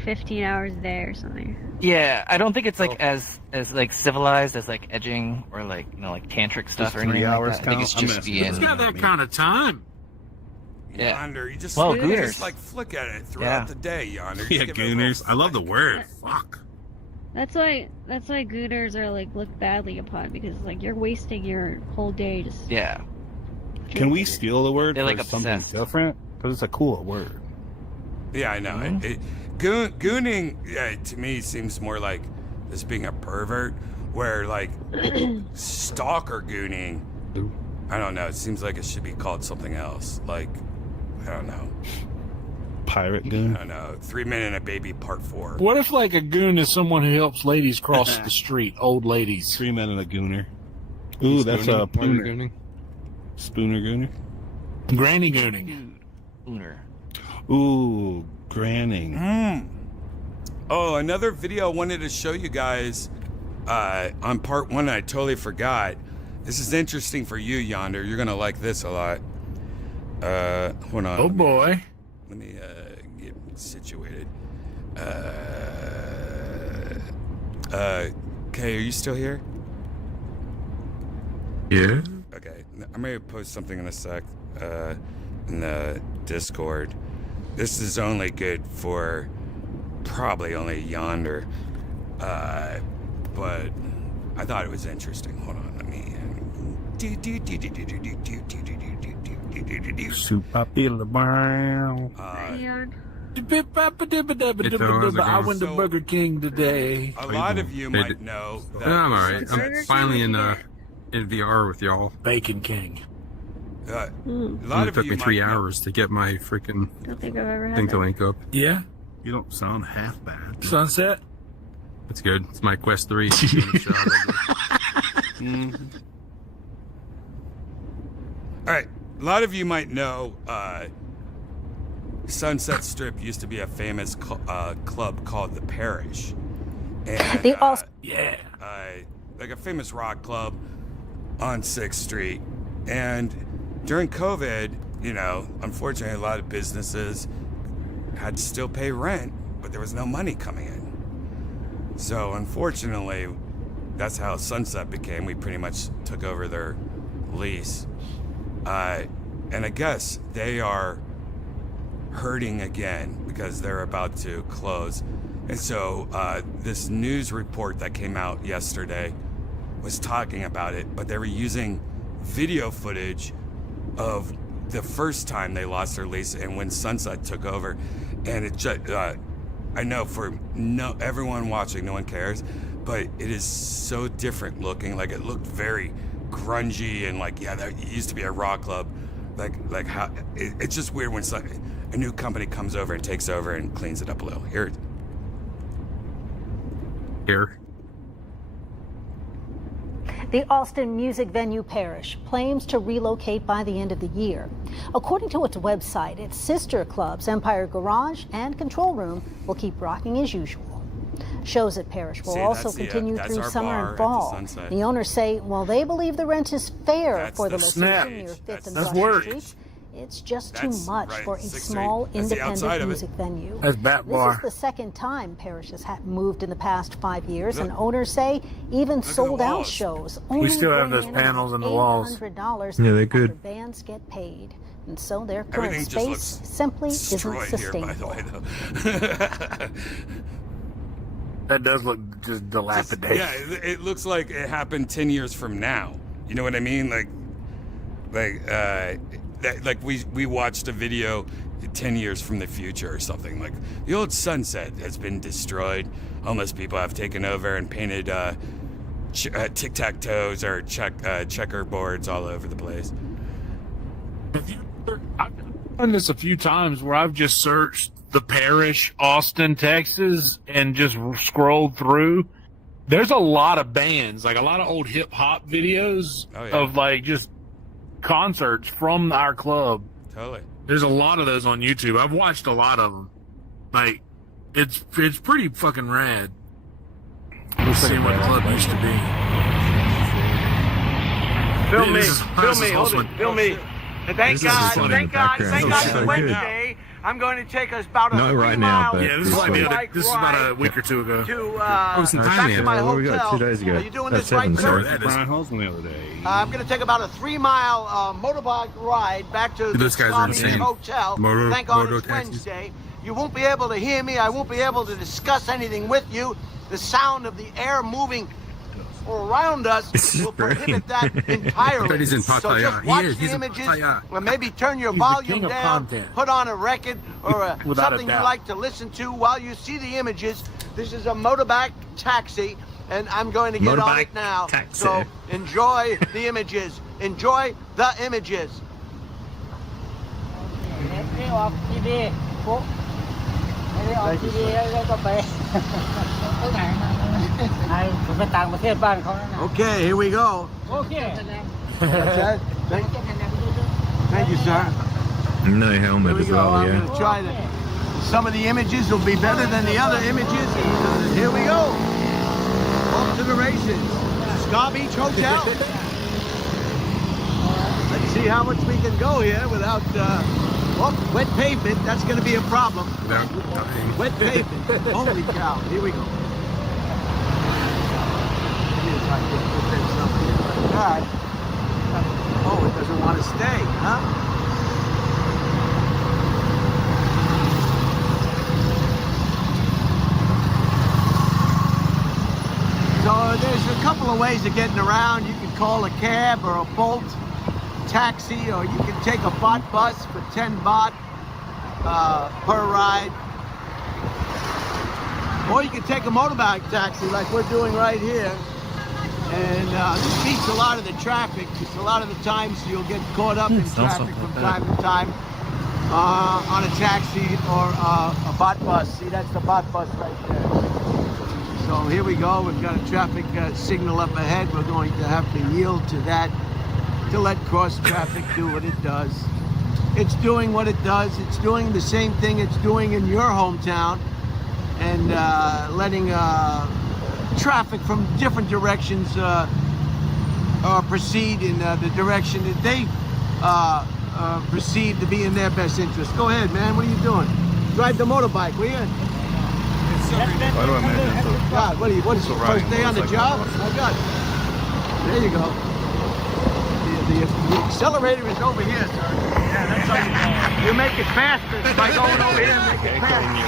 15 hours a day or something. Yeah, I don't think it's like as like civilized as like edging or like like tantric stuff or anything 3 hours like that. I think it's count? I'm just asking. being. It's Got that kind of time. Yeah. Yonder, you just, Well, you gooners. just like flick at it throughout the day, Yonder. Yeah, Just give it a gooners. little I love the flick. word. Fuck. That's why gooners are like looked badly upon because like you're wasting your whole day just. Yeah. Can we steal the word They're, for like, something obsessed. different? Because it's a cool word. Yeah, I know. Mhm. Gooning to me seems more like this being a pervert, where like stalker gooning. I don't know. It seems like it should be called something else. Like I don't know. Pirate I goon. don't know. 3 Men and a Baby Part 4. What if like a goon is someone who helps ladies cross the street, old ladies? 3 men and a gooner. Ooh, that's a pooner. gooning. Spooner gooner. Granny gooning. Booner. Ooh, granning. Oh, another video I wanted to show you guys on part 1 I totally forgot. This is interesting for you, Yonder. You're going to like this a lot. Hold on. Oh boy. Let me get situated. Okay, are you still here? Yeah. Okay, I'm gonna post something in a sec in the Discord. This is only good for probably only Yonder, but I thought it was interesting. Hold on, let me. Soup up in the brown. I went to So- Burger King today. A lot of you might know that. Yeah, I'm alright. Burger I'm finally King in VR with y'all. Bacon King. A Mm, lot It of took you me 3 might know- hours to get my freaking don't think I've ever had thing to that. link up. Yeah. You don't sound half bad. Sunset. It's good. It's my Quest 3. All right, a lot of you might know Sunset Strip used to be a famous club called the Parish, and They also Yeah. like a famous rock club on 6th Street. And during COVID, you know, unfortunately, a lot of businesses had to still pay rent, but there was no money coming in. So unfortunately, that's how Sunset became. We pretty much took over their lease. And I guess they are hurting again because they're about to close. And so this news report that came out yesterday was talking about it, but they were using video footage of the first time they lost their lease and when Sunset took over. And it just, I know for everyone watching, no one cares, but it is so different looking. Like, it looked very grungy and like, yeah, that used to be a rock club. Like how it's just weird when a new company comes over and takes over and cleans it up a little. Here. The Austin music venue Parish plans to relocate by the end of the year. According to its website, its sister clubs, Empire Garage and Control Room, will keep rocking as usual. Shows at Parish will also continue through summer and fall. The owners say, while they believe the rent is fair for the location near 5th and Rush Street, it's just too much for a small, independent music venue. That's Bat Bar. This is the second time Parish has moved in the past 5 years, and owners say even sold-out shows only still have those panels in the walls. $800 Yeah, they're good. after bands get paid. And so their current space simply isn't sustainable. Here, by the way, though. That does look just dilapidated. Yeah, it looks like it happened 10 years from now. You know what I mean? Like we watched a video 10 years from the future or something. Like, the old Sunset has been destroyed. Homeless people have taken over and painted tic-tac-toes or checkerboards all over the place. I've done this a few times where I've just searched the Parish, Austin, Texas, and just scrolled through. There's a lot of bands, like a lot of old hip hop videos of like just concerts from our club. Totally. There's a lot of those on YouTube. I've watched a lot of them. Like, it's pretty fucking rad. Let's see what the club used to be. Film me, hold it, film me. And thank God it's Wednesday. I'm going to take us about a 3 mile. Yeah, this is about a week or two ago. Back to my hotel. 2 days ago. Are you doing this right, sir? Brian Holzman the other day. I'm going to take about a 3 mile motorbike ride back to the hotel. Thank God it's Wednesday. You won't be able to hear me. I won't be able to discuss anything with you. The sound of the air moving around us will prohibit that entirely. So just watch the images, or maybe turn your volume down, put on a record or something you like to listen to while you see the images. This is a motorbike taxi, and I'm going to get on it now. So enjoy the images. Enjoy the images. Okay, here we go. Thank you, sir. No helmet as well, I'm going to try that. Some of the images will be better than the other images. Here we go. Off to the races. Scar Beach Hotel. Let's see how much we can go here without wet pavement. That's going to be a problem. Wet pavement. Holy cow. Here we go. God. Oh, it doesn't want to stay, huh? So there's a couple of ways of getting around. You can call a cab or a Bolt taxi, or you can take a bot bus for 10 baht per ride. Or you can take a motorbike taxi like we're doing right here. And this beats a lot of the traffic, because a lot of the times you'll get caught up in traffic from time to time on a taxi or a bot bus. See, that's the bot bus right there. So here we go. We've got a traffic signal up ahead. We're going to have to yield to that to let cross traffic do what it does. It's doing what it does. It's doing the same thing it's doing in your hometown, and letting traffic from different directions proceed in the direction that they perceive to be in their best interest. Go ahead, man. What are you doing? Drive the motorbike, will you? God, what is your first day on the job? Oh, God. There you go. The accelerator is over here, sir. Yeah, that's how you make it faster by going over here and make it faster.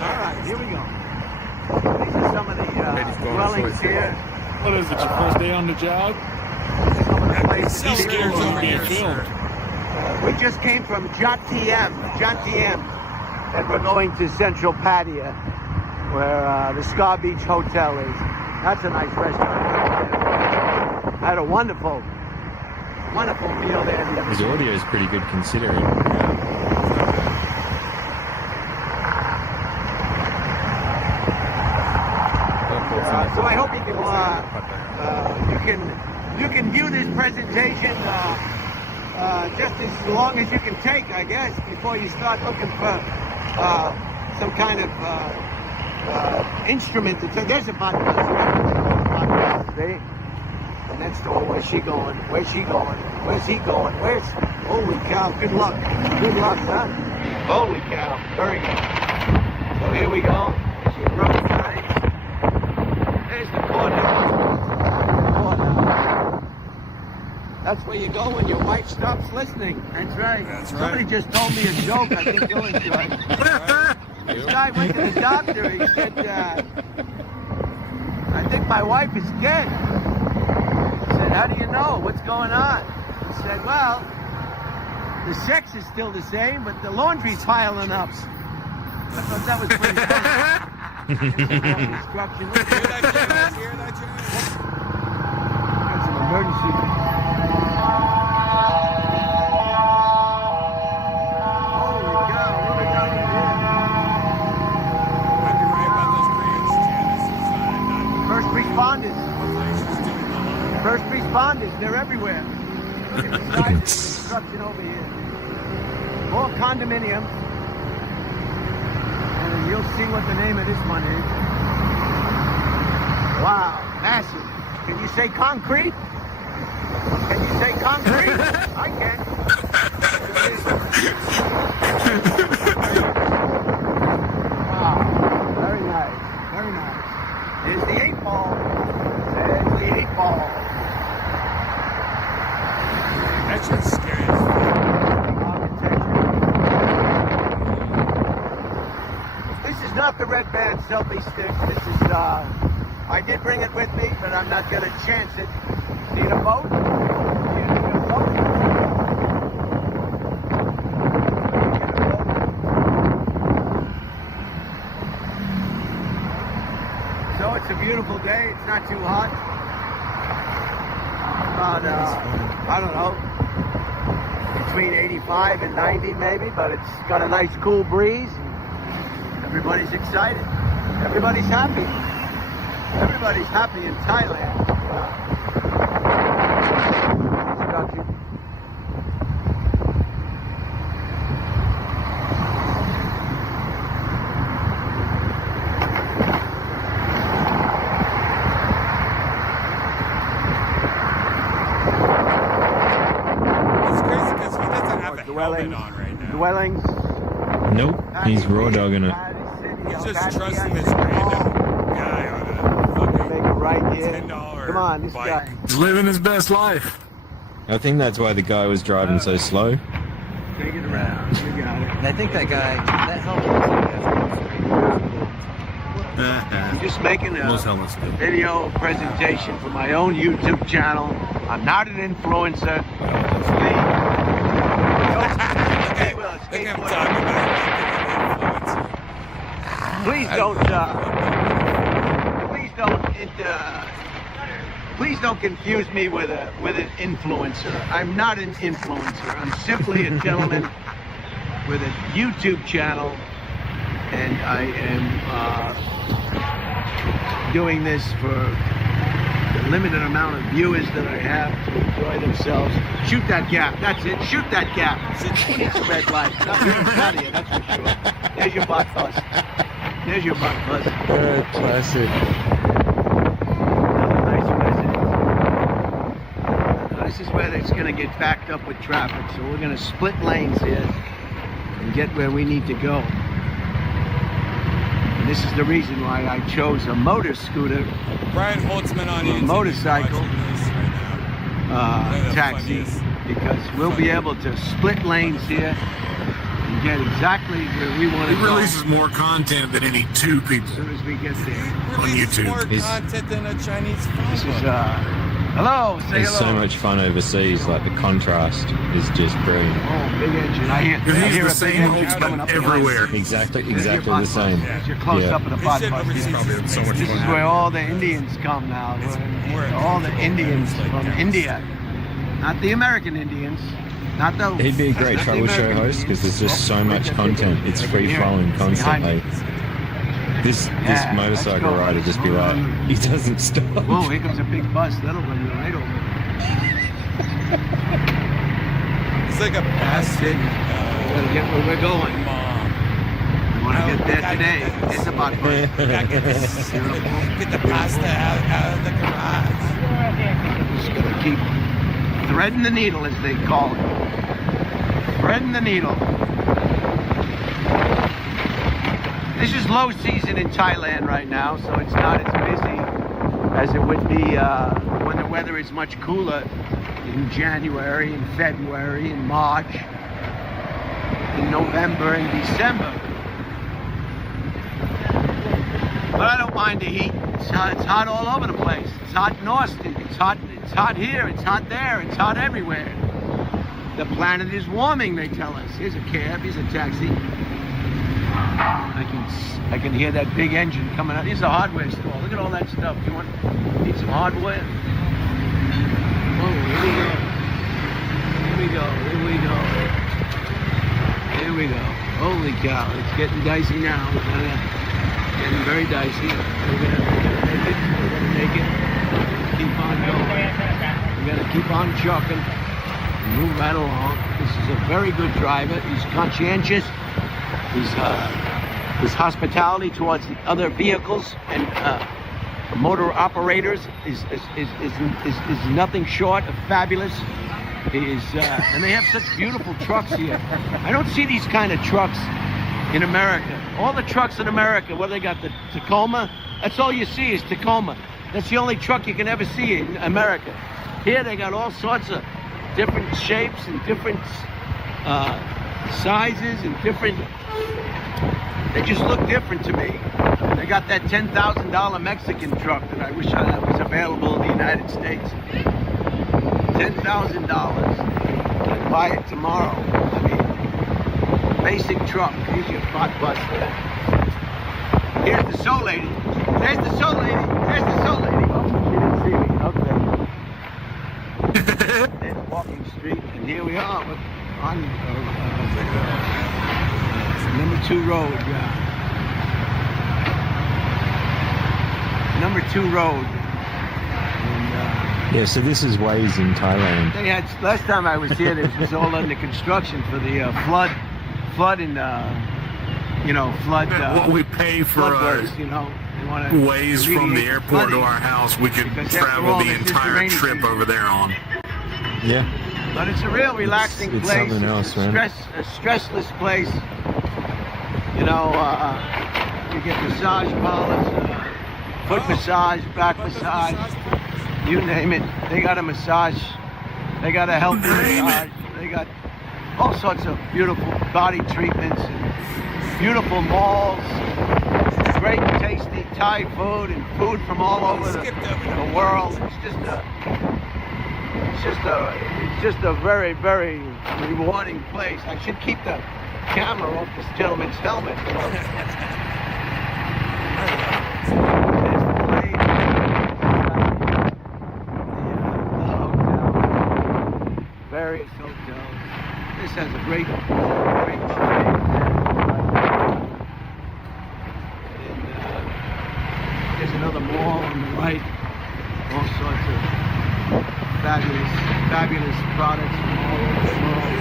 All right, here we go. These are some of the dwellings here. What is it, your first day on the job? place to These be. scares over here, sir. We just came from Jantiem, and we're going to Central Patio, where the Scar Beach Hotel is. That's a nice restaurant. I had a wonderful meal there. His audio is pretty good considering. So I hope you can view this presentation just as long as you can take, I guess, before you start looking for some kind of instrument to take. There's a button. See? And that's the one. Where's she going? Where's she going? Where's he going? Where's? Holy cow! Good luck. Good luck, huh? Holy cow! Very good. So here we go. She's running tight. There's the courthouse. That's where you go when your wife stops listening. That's right. That's right. Somebody just told me a joke. I think you'll enjoy. This guy went to the doctor. He said, I think my wife is dead. He said, how do you know? What's going on? He said, well, the sex is still the same, but the laundry's piling up. I thought that was pretty funny. Instruction. Hear that, James? Hear that, James? That's an emergency. Holy cow, what do we got in here? Might be right about those Koreans, Janice. It's First responders. hopefully she's doing well. First responders, they're everywhere. Look at the size of the construction over here. More condominiums. And you'll see what the name of this one is. Wow, massive. Can you say concrete? Can you say concrete? I can. Wow, very nice, very nice. There's the 8 ball. There's the 8 ball. That shit's scary as fuck. This is not the red band selfie stick. This is, I did bring it with me, but I'm not going to chance it. Need a boat? Need a boat? So it's a beautiful day. It's not too hot. About, I don't know, between 85 and 90 maybe, but it's got a nice cool breeze. Everybody's excited. Everybody's happy. Everybody's happy in Thailand. It's crazy because he doesn't have a helmet on right now. Dwellings. Nope, he's raw dogging it. He's just trusting this random guy on a fucking Make a right here. $10 Come on, this bike. guy. He's living his best life. I think that's why the guy was driving so slow. Take it around. You got it. And I think that guy, that helmet. I'm just making a Most helmets do. video presentation for my own YouTube channel. I'm not an influencer. Look at him talking about influencer. Please don't confuse me with an influencer. I'm not an influencer. I'm simply a gentleman with a YouTube channel, and I am doing this for the limited amount of viewers that I have to enjoy themselves. Shoot that gap. That's it. Shoot that gap. Who needs a red light? Not here in Patio, that's for sure. There's your butt buzz. There's your butt buzz. Classic. Nice residence. This is where it's going to get backed up with traffic, so we're going to split lanes here and get where we need to go. And this is the reason why I chose a motor scooter, Brian Holtzman on a YouTube. motorcycle Right taxi, because we'll be able to split lanes here and get exactly where we want to He go releases more content than any two people as soon as we get there. on YouTube. More content than a Chinese phone This is book. Hello, say It's hello. so much fun overseas. Like the contrast is just brilliant. Oh, big engine. I hear a big engine coming up everywhere. Exactly the pot same. bus. You're close up to the pot bus. He's probably had so much This fun. is where all the Indians come now. All the Indians from India. Not the American Indians. Not those. He'd be a great Not the travel show American host because there's just so much Indians. content. It's free flowing constantly. This Yeah, motorcycle let's go. rider just be like, he doesn't stop. Whoa, here comes a big bus. That'll run you right over. It's like a bastard. We gotta get where we're going. We want to get there today. It's about Get the pasta out of the garage. Just gotta keep threading the needle, as they call it. Threading the needle. This is low season in Thailand right now, so it's not as busy as it would be when the weather is much cooler in January, in February, in March, in November and December. But I don't mind the heat. It's hot all over the place. It's hot in Austin. It's hot here. It's hot there. It's hot everywhere. The planet is warming, they tell us. Here's a cab. Here's a taxi. I can hear that big engine coming out. Here's a hardware store. Look at all that stuff. Need some hardware? Oh, here we go. Here we go. Here we go. Here we go. Holy cow. It's getting dicey now. Getting very dicey. We're gonna make it. We're gonna make it. Keep on going. We're gonna keep on chucking. Move right along. This is a very good driver. He's conscientious. His hospitality towards the other vehicles and motor operators is nothing short of fabulous. And they have such beautiful trucks here. I don't see these kind of trucks in America. All the trucks in America, well, they got the Tacoma. That's all you see is Tacoma. That's the only truck you can ever see in America. Here they got all sorts of different shapes and different sizes and different. They just look different to me. They got that $10,000 Mexican truck that I wish was available in the United States. $10,000. I'd buy it tomorrow. I mean, basic truck. Here's your pot bus there. Here's the soul lady. There's the soul lady. There's the soul lady. Oh, she didn't see me. Okay. There's walking street, and here we are on number 2 road. Number 2 road. Yeah, so this is ways in Thailand. They had last time I was here. This was all under construction for the flood and flood. What we pay for works, ways from the airport to our house, we could travel the entire trip over there on. Yeah. But it's a real relaxing it's place. something else, man. A stressless place. You get massage parlors, foot massage, back massage, you name it. They got a massage. They got a healthy massage. They got all sorts of beautiful body treatments, and beautiful malls, great tasty Thai food and food from all over the world. It's just a very, very rewarding place. I should keep the camera off this gentleman's helmet. Various hotels. This has a great buffet. And there's another mall on the right. All sorts of fabulous products from all over the world.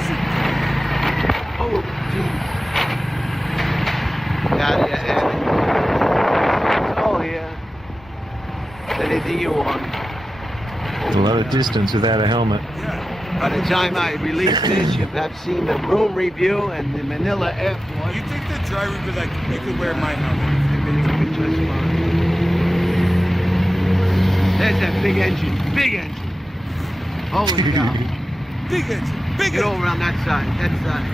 Oh, geez. It's all here. Anything you want. A lot of distance without a helmet. By the time I release this, you'll have seen the room review and the Manila airport. You think the driver would be like, you could wear my helmet? There's that big engine. Big engine. Holy cow. Big engine. Big Get over on that side. That side.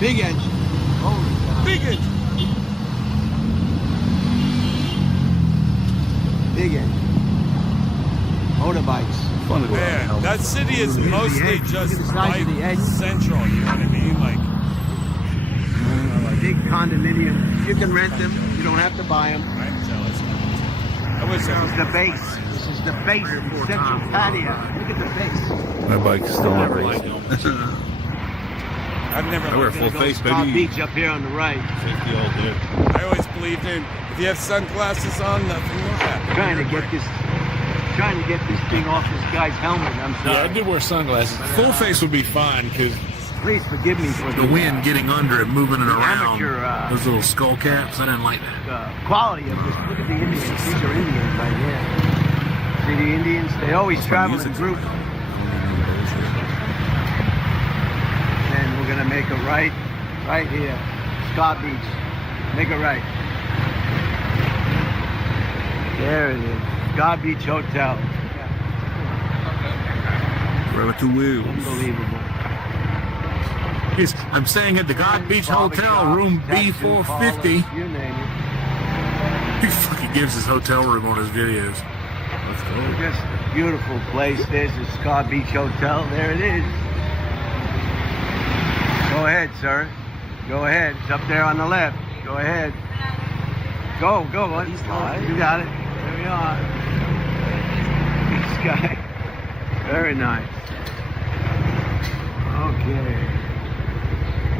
Big engine. Holy cow. Big engine. Big engine. motorbikes. Man, that city is mostly just size of the edge. central, you know what I mean? Like, Big condominiums. You can rent them. You don't have to buy them. I'm jealous. I wish This is the base. This is the base of the central patio. Look at the base. My bike's still not racing. I've never I wear full face, Star baby. Beach up here on the right. Safety all day. I always believed in if you have sunglasses on, nothing will happen. Trying to get this thing off this guy's helmet. I'm sorry. Yeah, I do wear sunglasses. Full face would be fine because Please forgive me for The wind getting under it, moving it around. amateur Those little skull caps, I didn't like that. quality of this. Look at the Indians. These are Indians right here. See the Indians? They always travel in groups. And we're gonna make a right here, Scott Beach. Make a right. There it is, Scott Beach Hotel. Relative wheels. Unbelievable. I'm staying at the God Beach Hotel, room B450. You name it. He fucking gives his hotel room on his videos. Just a beautiful place. There's the Scott Beach Hotel. There it is. Go ahead, sir. Go ahead. It's up there on the left. Go ahead. Go. He's live. You got it. There we are. This guy. Very nice. Okay.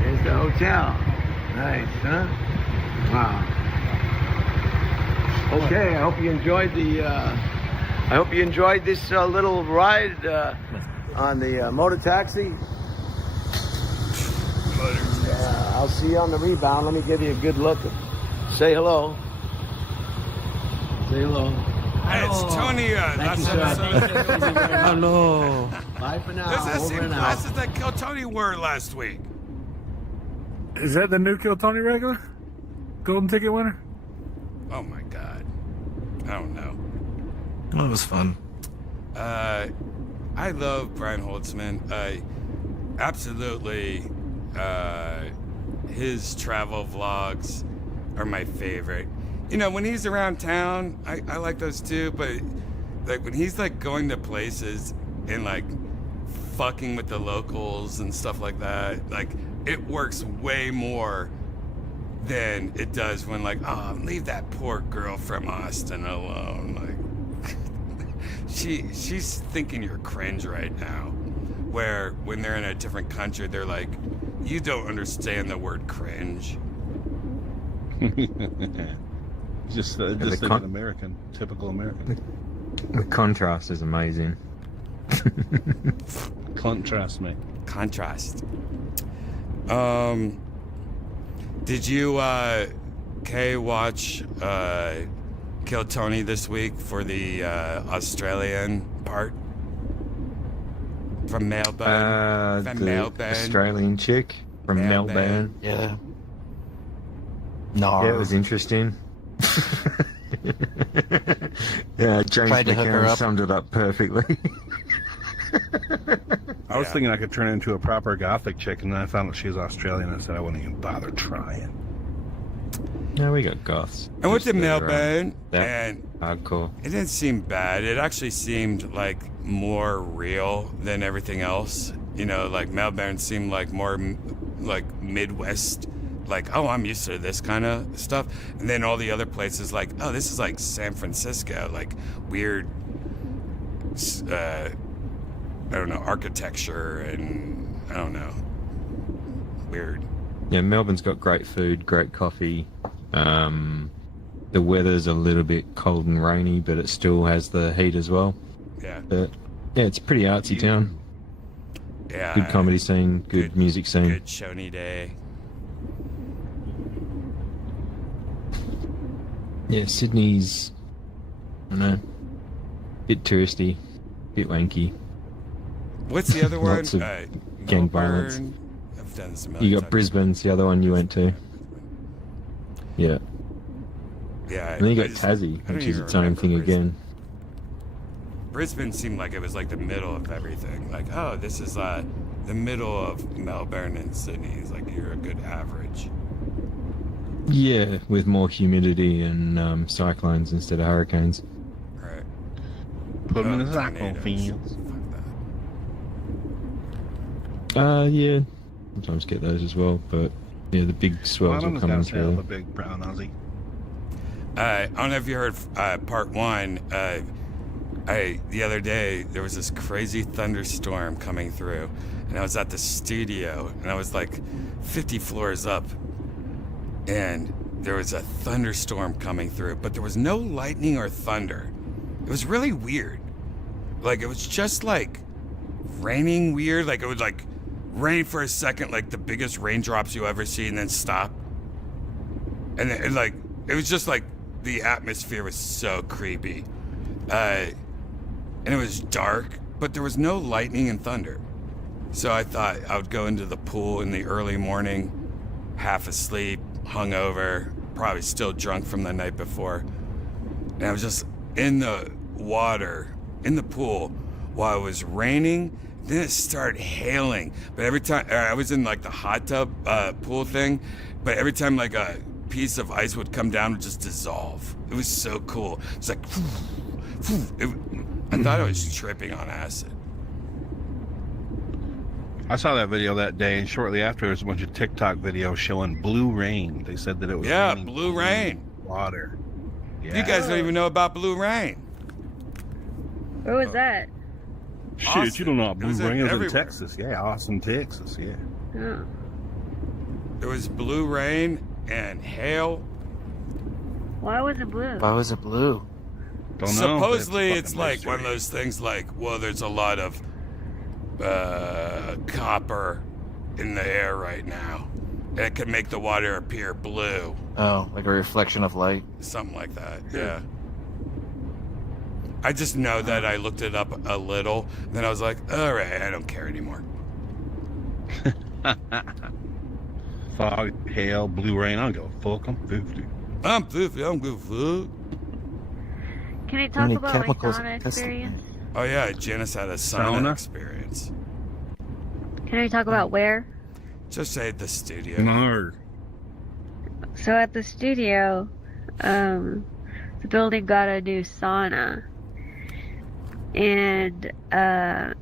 There's the hotel. Nice, huh? Wow. Okay, I hope you enjoyed this little ride on the motor taxi. I'll see you on the rebound. Let me give you a good look. Say hello. Say hello. Hey, it's Tony. Last episode. Hello. Bye for now. This is the Over same and out. glasses that Kill Tony wore last week. Is that the new Kill Tony regular? Golden ticket winner? Oh my god. I don't know. Well, it was fun. I love Brian Holtzman. Absolutely. His travel vlogs are my favorite. You know, when he's around town, I like those too, but like when he's like going to places and like fucking with the locals and stuff like that, like it works way more than it does when like, oh, leave that poor girl from Austin alone. Like she's thinking you're cringe right now. Where when they're in a different country, they're like, you don't understand the word cringe. just the like con- an American, typical American. The contrast is amazing. Contrast, mate. Contrast. Did you, Kay, watch Kill Tony this week for the Australian part? From Melbourne? From The Melbourne? Australian chick from Melbourne. Yeah. No. Yeah, it was interesting. Yeah, James Tried to hook her McCann up. summed it up perfectly. I was thinking I could turn it into a proper gothic chick, and then I found out she was Australian. I said I wouldn't even bother trying. No, we got goths. I went to Just that are, Melbourne, that and hardcore. it didn't seem bad. It actually seemed like more real than everything else. You know, like Melbourne seemed like more like Midwest. Like, oh, I'm used to this kind of stuff. And then all the other places, like, oh, this is like San Francisco, like weird, I don't know, architecture and I don't know, weird. Yeah, Melbourne's got great food, great coffee. The weather's a little bit cold and rainy, but it still has the heat as well. Yeah. But yeah, it's a pretty artsy town. Yeah. Good comedy scene, good music scene. Good Shoney Day. Yeah, Sydney's, I don't know, bit touristy, bit wanky. What's the other one? Lots of gang violence. Melbourne. I've done this a You million got times. Brisbane's the other one you went to. Yeah. Yeah. And then you I got just- Tassie, I don't which is even its own remember thing Brisbane. again. Brisbane seemed like it was like the middle of everything. Like, oh, this is the middle of Melbourne and Sydney. It's like you're a good average. Yeah, with more humidity and cyclones instead of hurricanes. Right. Put them in the tornadoes. cyclone fields. Yeah. Sometimes get those as well, but yeah, the big swells Bottom are is coming down south, through. a big brown Aussie. I don't know if you heard part one. The other day there was this crazy thunderstorm coming through, and I was at the studio, and I was like 50 floors up, and there was a thunderstorm coming through, but there was no lightning or thunder. It was really weird. Like, it was just like raining weird. Like, it would like rain for a second, like the biggest raindrops you ever see, and then stop. And it was just like the atmosphere was so creepy. And it was dark, but there was no lightning and thunder. So I thought I would go into the pool in the early morning, half asleep, hungover, probably still drunk from the night before. And I was just in the water, in the pool, while it was raining. Then it started hailing. But every time, I was in like the hot tub pool thing, but every time like a piece of ice would come down, it would just dissolve. It was so cool. It's like, I thought I was tripping on acid. I saw that video that day, and shortly after, there was a bunch of TikTok videos showing blue rain. They said that it was raining blue rain. Water. Yeah. You guys don't even know about blue rain. Where was that? Shit, Austin. you don't know about It blue was rain. It was in everywhere. Texas. Yeah, Austin, Texas. Yeah. Oh. There was blue rain and hail. Why was it blue? Why was it blue? Don't know. Supposedly, It's it's a like fucking one of mystery. those things like, well, there's a lot of copper in the air right now. And it could make the water appear blue. Oh, like a reflection of light. Something like that, yeah. I just know that I looked it up a little, then I was like, all right, I don't care anymore. Fog, hail, blue rain. I'll go fuck 'em 50. I'm 50, I'm good food. Can I How talk many about my chemicals sauna are tested? experience? Oh yeah, Janice had a sauna Sauna? experience. Can I talk about where? Just say at the studio. No. So at the studio, the building got a new sauna. And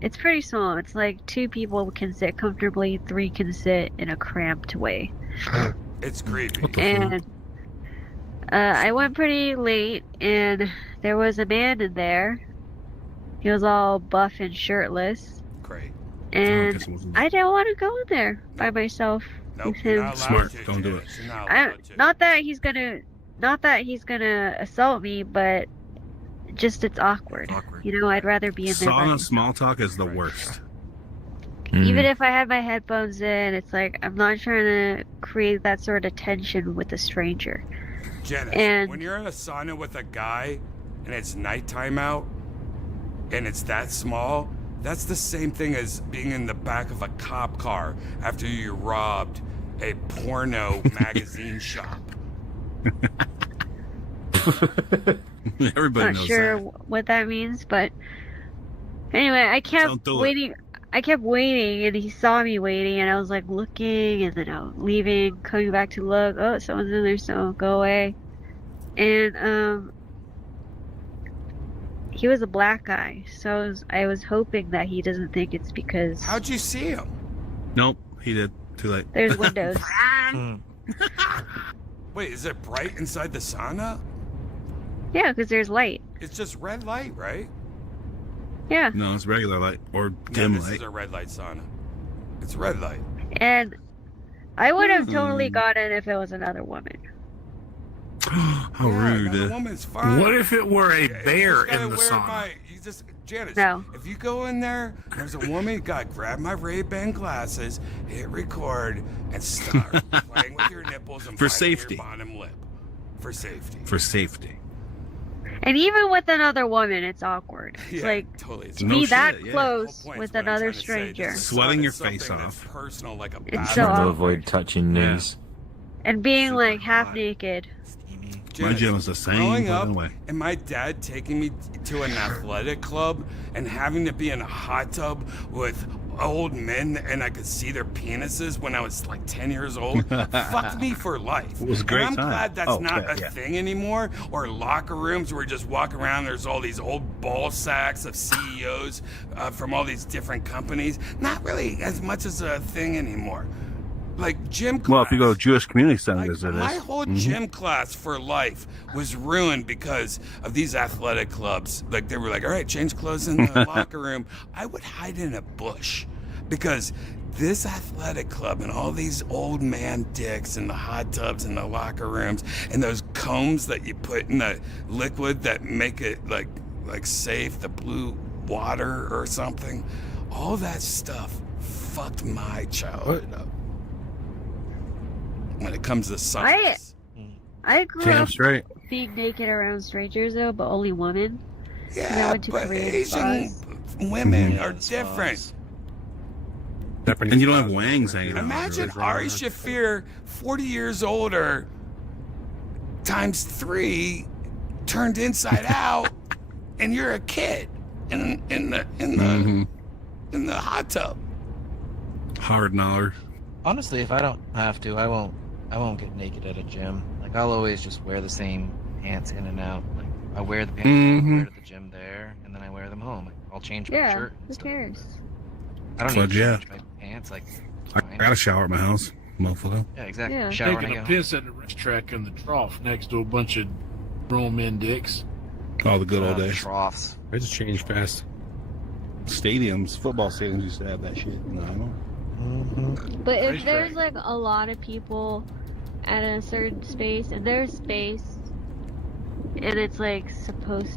it's pretty small. It's like 2 people can sit comfortably, 3 can sit in a cramped way. It's creepy. And I went pretty late, and there was a man in there. He was all buff and shirtless. Great. And I didn't want to go in there by myself Nope, with you're him. not allowed Smart, to, don't do it. Janice. You're not allowed to. Not that he's gonna assault me, but just it's awkward. You know, I'd rather be in there. by Sauna myself. small talk is the worst. Even if I had my headphones in, it's like I'm not trying to create that sort of tension with a stranger. Janice, And- when you're in a sauna with a guy and it's nighttime out and it's that small, that's the same thing as being in the back of a cop car after you robbed a porno magazine shop. Everybody Not knows sure that. what that means, but anyway, I kept Don't do it. waiting. I kept waiting, and he saw me waiting, and I was like looking, and then I was leaving, coming back to look. Oh, someone's in there, so go away. And he was a black guy, so I was hoping that he doesn't think it's because How'd you see him? Nope, he did. Too late. there's windows. Wait, is it bright inside the sauna? Yeah, because there's light. It's just red light, right? Yeah, No, it's regular light or Yeah, dim this light. is a red light sauna. It's red light. and I would have totally got in if it was another woman. How Yeah, rude. another woman's fine. What if it were a Yeah, you bear just gotta in the wear sauna? you just, Janice, No. if you go in there, there's a woman, you gotta grab my Ray-Ban glasses, hit record, and start playing with your nipples and For biting safety. your bottom lip. For safety. For safety. And even with another woman, it's awkward. It's Yeah, like totally. It's to No be shit, that yeah. close Whole point with is what I'm another trying to say. stranger. This is Sweating not your something face that's off. personal, like a It's battle. so Trying to awkward. avoid touching Yeah. knees. And being Super like half hot. naked. My gym is the same Growing up, fucking way. and my dad taking me to an athletic club and having to be in a hot tub with old men and I could see their penises when I was like 10 years old fucked me for life. It was a great and I'm time. glad that's not yeah, a yeah. thing anymore. Or locker rooms where you just walk around, there's all these old ball sacks of CEOs from all these different companies. Not really as much as a thing anymore. Like gym class. Well, if you go to Jewish community centers, it is. My whole gym class for life was ruined because of these athletic clubs. Like they were like, all right, change clothes in the locker room. I would hide in a bush because this athletic club and all these old man dicks in the hot tubs in the locker rooms and those combs that you put in the liquid that make it like safe, the blue water or something. All that stuff fucked my childhood up. When it comes to science. I grew Damn up straight. being naked around strangers though, but only women. Yeah, I went to but Korean Asian spas. women are different. And you don't have wangs hanging out. Imagine Ari Shafir, 40 years older, times 3, turned inside out, and you're a kid in the hot tub. Hard knowledge. Honestly, if I don't have to, I won't get naked at a gym. Like I'll always just wear the same pants in and out. Like I wear the pants I wear to the gym there, and then I wear them home. Like, I'll change my shirt. Who cares? I don't need to change my pants. Like I got a shower at my house, motherfucker. yeah, exactly. Yeah. Shower when I Taking get a home. piss at the racetrack in the trough next to a bunch of grown men dicks. All the good old days. Troughs. I just changed fast. Stadiums, football stadiums used to have that shit. No, I don't. But if there's like a lot of people at a certain space and there's space and it's like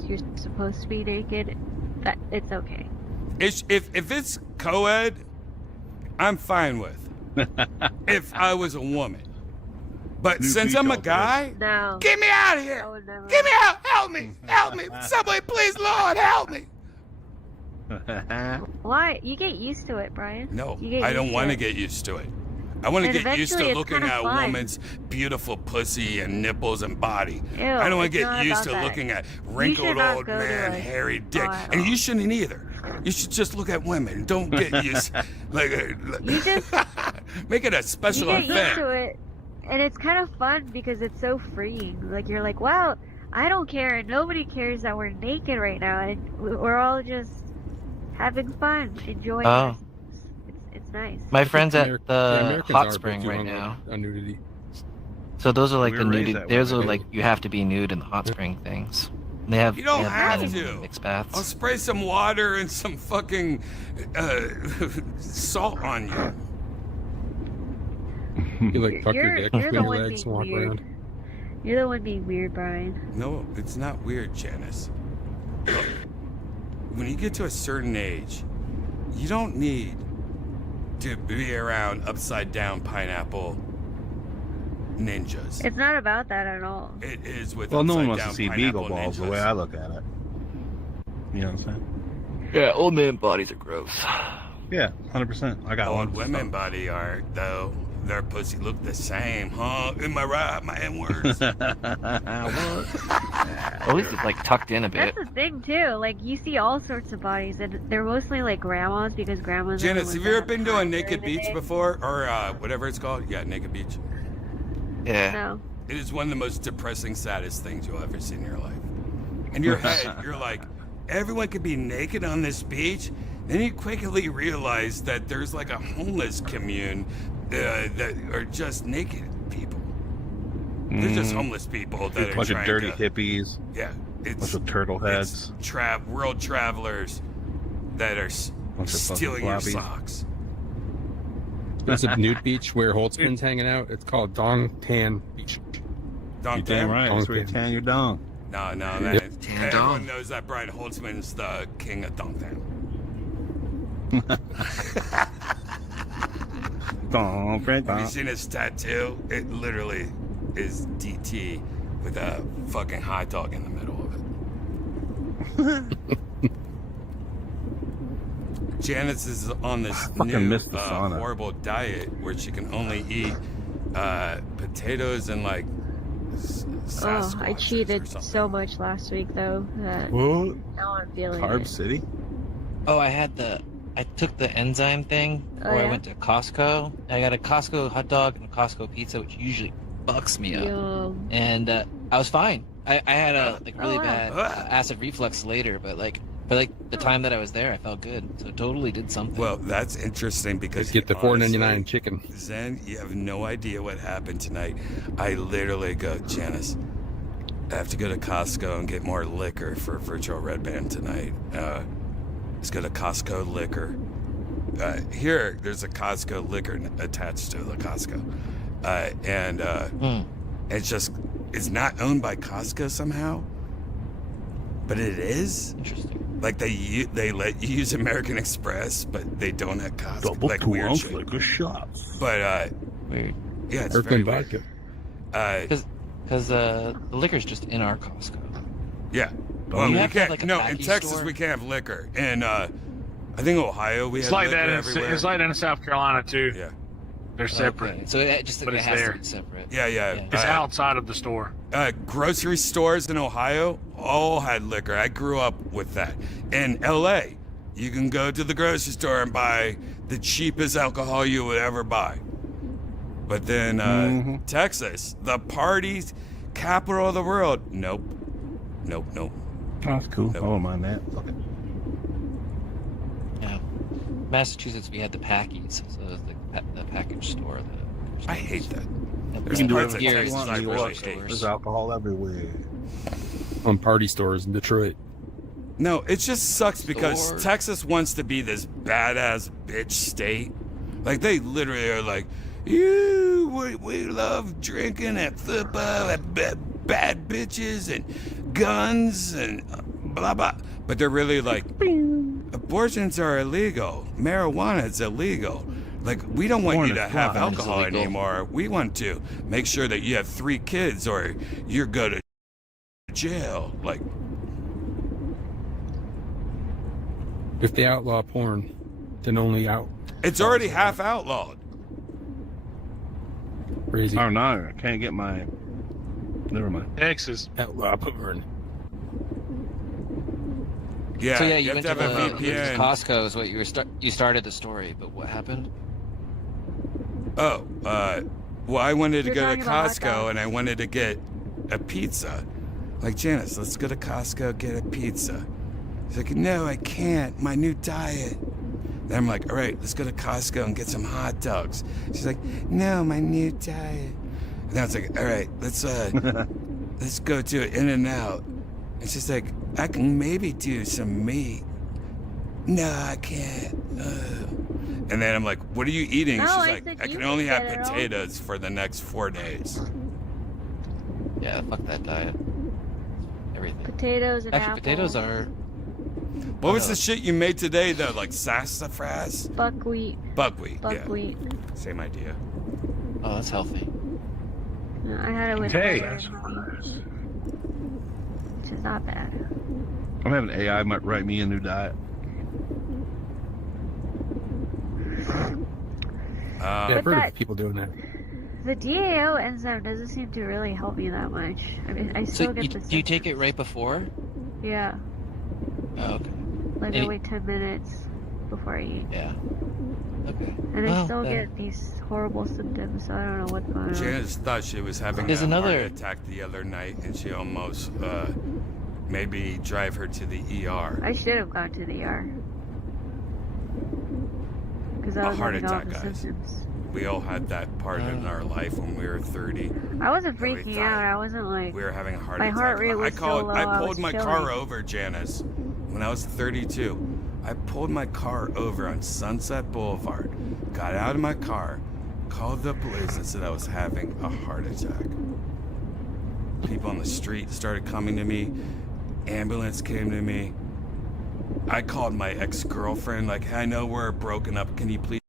you're supposed to be naked, that it's okay. If it's co-ed, I'm fine with. If I was a woman. But since I'm a guy, No. get me out of here. Get me out. Help me. Help me. Somebody please, Lord, help me. Why? You get used to it, Brian. No, You get I don't used want to it. get used to it. I want to And get used to eventually it's looking kinda at a fun. woman's beautiful pussy and nipples and body. Ew, I don't want it's to not get used to about that. looking at You wrinkled should not old go to man, a hairy dick. spa at And all. you shouldn't either. You should just look at women. Don't get used You just make it a you special get used event. to it, and it's kind of fun because it's so freeing. Like you're like, wow, I don't care, and nobody cares that we're naked right now, and we're all just having fun, enjoying Oh. it. It's nice. My friend's at the Americans hot are spring too right hung now. on nudity. So those are like We the were raised nudity. that way, Those are too. like you have to be nude in the hot spring things. They have. You don't they have men in to. mixed baths. I'll spray some water and some fucking salt on you. You like fuck your dick You're between the your one legs and being walk weird. around. You're the one being weird, Brian. No, it's not weird, Janice. Look, when you get to a certain age, you don't need to be around upside down pineapple ninjas. It's not about that at all. It is with Well, no one upside wants to down see pineapple beagle balls ninjas. the way I look at it. You know what I'm saying? Yeah, old man bodies are gross. Yeah, 100%. I got Old one. women body art, though. Their pussy look the same, huh? Am I right? My N-words. At least it's like tucked in a bit. That's the thing too. Like you see all sorts of bodies, and they're mostly like grandmas because grandmas. are the Janice, ones have that you ever been to a time naked during the beach day. before? Or whatever it's called? Yeah, naked beach. Yeah. No. It is one of the most depressing, saddest things you'll ever see in your life. In your head, you're like, everyone could be naked on this beach. Then you quickly realize that there's like a homeless commune that are just naked people. They're just homeless people that a are bunch of trying dirty to, hippies. Yeah, it's bunch of turtle heads. It's world travelers that are Bunch of fucking stealing your floppies. socks. There's a nude beach where Holtzman's hanging out. It's called Dong Tan Beach. Dong You damn Tan? right. That's where you tan your dong. No, man. Tan Everyone dong. knows that Brian Holtzman's the king of Dong Tan. Have you seen his tattoo? It literally is DT with a fucking hot dog in the middle of it. Janice is on this fucking new miss the sauna. horrible diet where she can only eat potatoes and like Oh, I cheated so much last week though that What? now I'm feeling Carb it. City? Oh, I had the I took the enzyme thing, Oh, or I yeah? went to Costco. I got a Costco hot dog and a Costco pizza, which usually fucks me up. Yum. And I was fine. I had a really wow. bad acid reflux later, but for the time that I was there, I felt good. So it totally did something. Well, that's interesting because Get the $4.99 chicken. Zen, you have no idea what happened tonight. I literally go, Janice, I have to go to Costco and get more liquor for Virtual Red Band tonight. Let's go to Costco liquor. Here, there's a Costco liquor attached to the Costco. It's not owned by Costco somehow, but it is. Interesting. Like they let you use American Express, but they don't at Costco. Double like 2 weird ounce shit. liquor shots. But Weird. yeah, it's very weird. Because the liquor's just in our Costco. Yeah. You Well, we have to have, can't. like, a No, in package Texas store? we can't have liquor, and I think Ohio we It's have like liquor that. everywhere. It's like that in South Carolina too. Yeah. They're separate. Okay. So it just But it it's has there. to be separate. Yeah. It's outside of the store. Grocery stores in Ohio all had liquor. I grew up with that. In LA, you can go to the grocery store and buy the cheapest alcohol you would ever buy. But then Texas, the party's capital of the world. Nope. That's cool. Nope. I don't mind that. Fuck it. Yeah. Massachusetts, we had the Packies, so it was the package store. I hate that. You There's can do parts whatever of you Texas want I in New really York. hate. There's alcohol everywhere. On party stores in Detroit. No, it just sucks because Store. Texas wants to be this badass bitch state. Like they literally are like, we love drinking and football and bad bitches and guns and blah blah. But they're really like, abortions are illegal. Marijuana is illegal. Like we don't want you to have alcohol anymore. We want to make sure that you have 3 kids or you go to jail. Like. If they outlaw porn, then only out. It's already half outlawed. Crazy. Oh no, I can't get my. Never mind. Texas. Outlaw porn. Yeah, So yeah, you have went to have to a the VPN. Costco is what you started the story, but what happened? Oh, well, I wanted to You're go to talking about hot Costco dogs. and I wanted to get a pizza. Like, Janice, let's go to Costco, get a pizza. She's like, no, I can't. My new diet. Then I'm like, all right, let's go to Costco and get some hot dogs. She's like, no, my new diet. And I was like, all right, let's go to In-N-Out. And she's like, I can maybe do some meat. No, I can't. And then I'm like, what are you eating? No, She's I like, said I you can can only have get it all. potatoes for the next 4 days. Yeah, fuck that diet. Everything. Potatoes and Actually, apples. potatoes are. What was the shit you made today though? Like sassafras? Buckwheat. Buckwheat. Buckwheat. Yeah. Same idea. Oh, that's healthy. No, I had it with Hey. butter and beef, which is not bad. I'm having AI might write me a new diet. Yeah, But I've heard that- of people doing that. The DAO enzyme doesn't seem to really help me that much. I mean, I So still get the do you take it right before? Yeah, Oh, okay. like I Any- wait 10 minutes before I eat. Yeah. Okay. And I Well, still then- get these horrible symptoms, so I don't know what's going on. Janice thought she was having There's a another- heart attack the other night and she almost maybe drive her to the ER. I should have gone to the ER. Because I A was heart having all attack, the guys. symptoms. We all had that part in our life when we were 30. I wasn't that we freaking thought out. I wasn't like. We were having a heart My attack. heart rate was so low, I I pulled was my chilling. car over, Janice, when I was 32. I pulled my car over on Sunset Boulevard, got out of my car, called the police and said I was having a heart attack. People on the street started coming to me. Ambulance came to me. I called my ex-girlfriend, like, hey, I know we're broken up. Can you please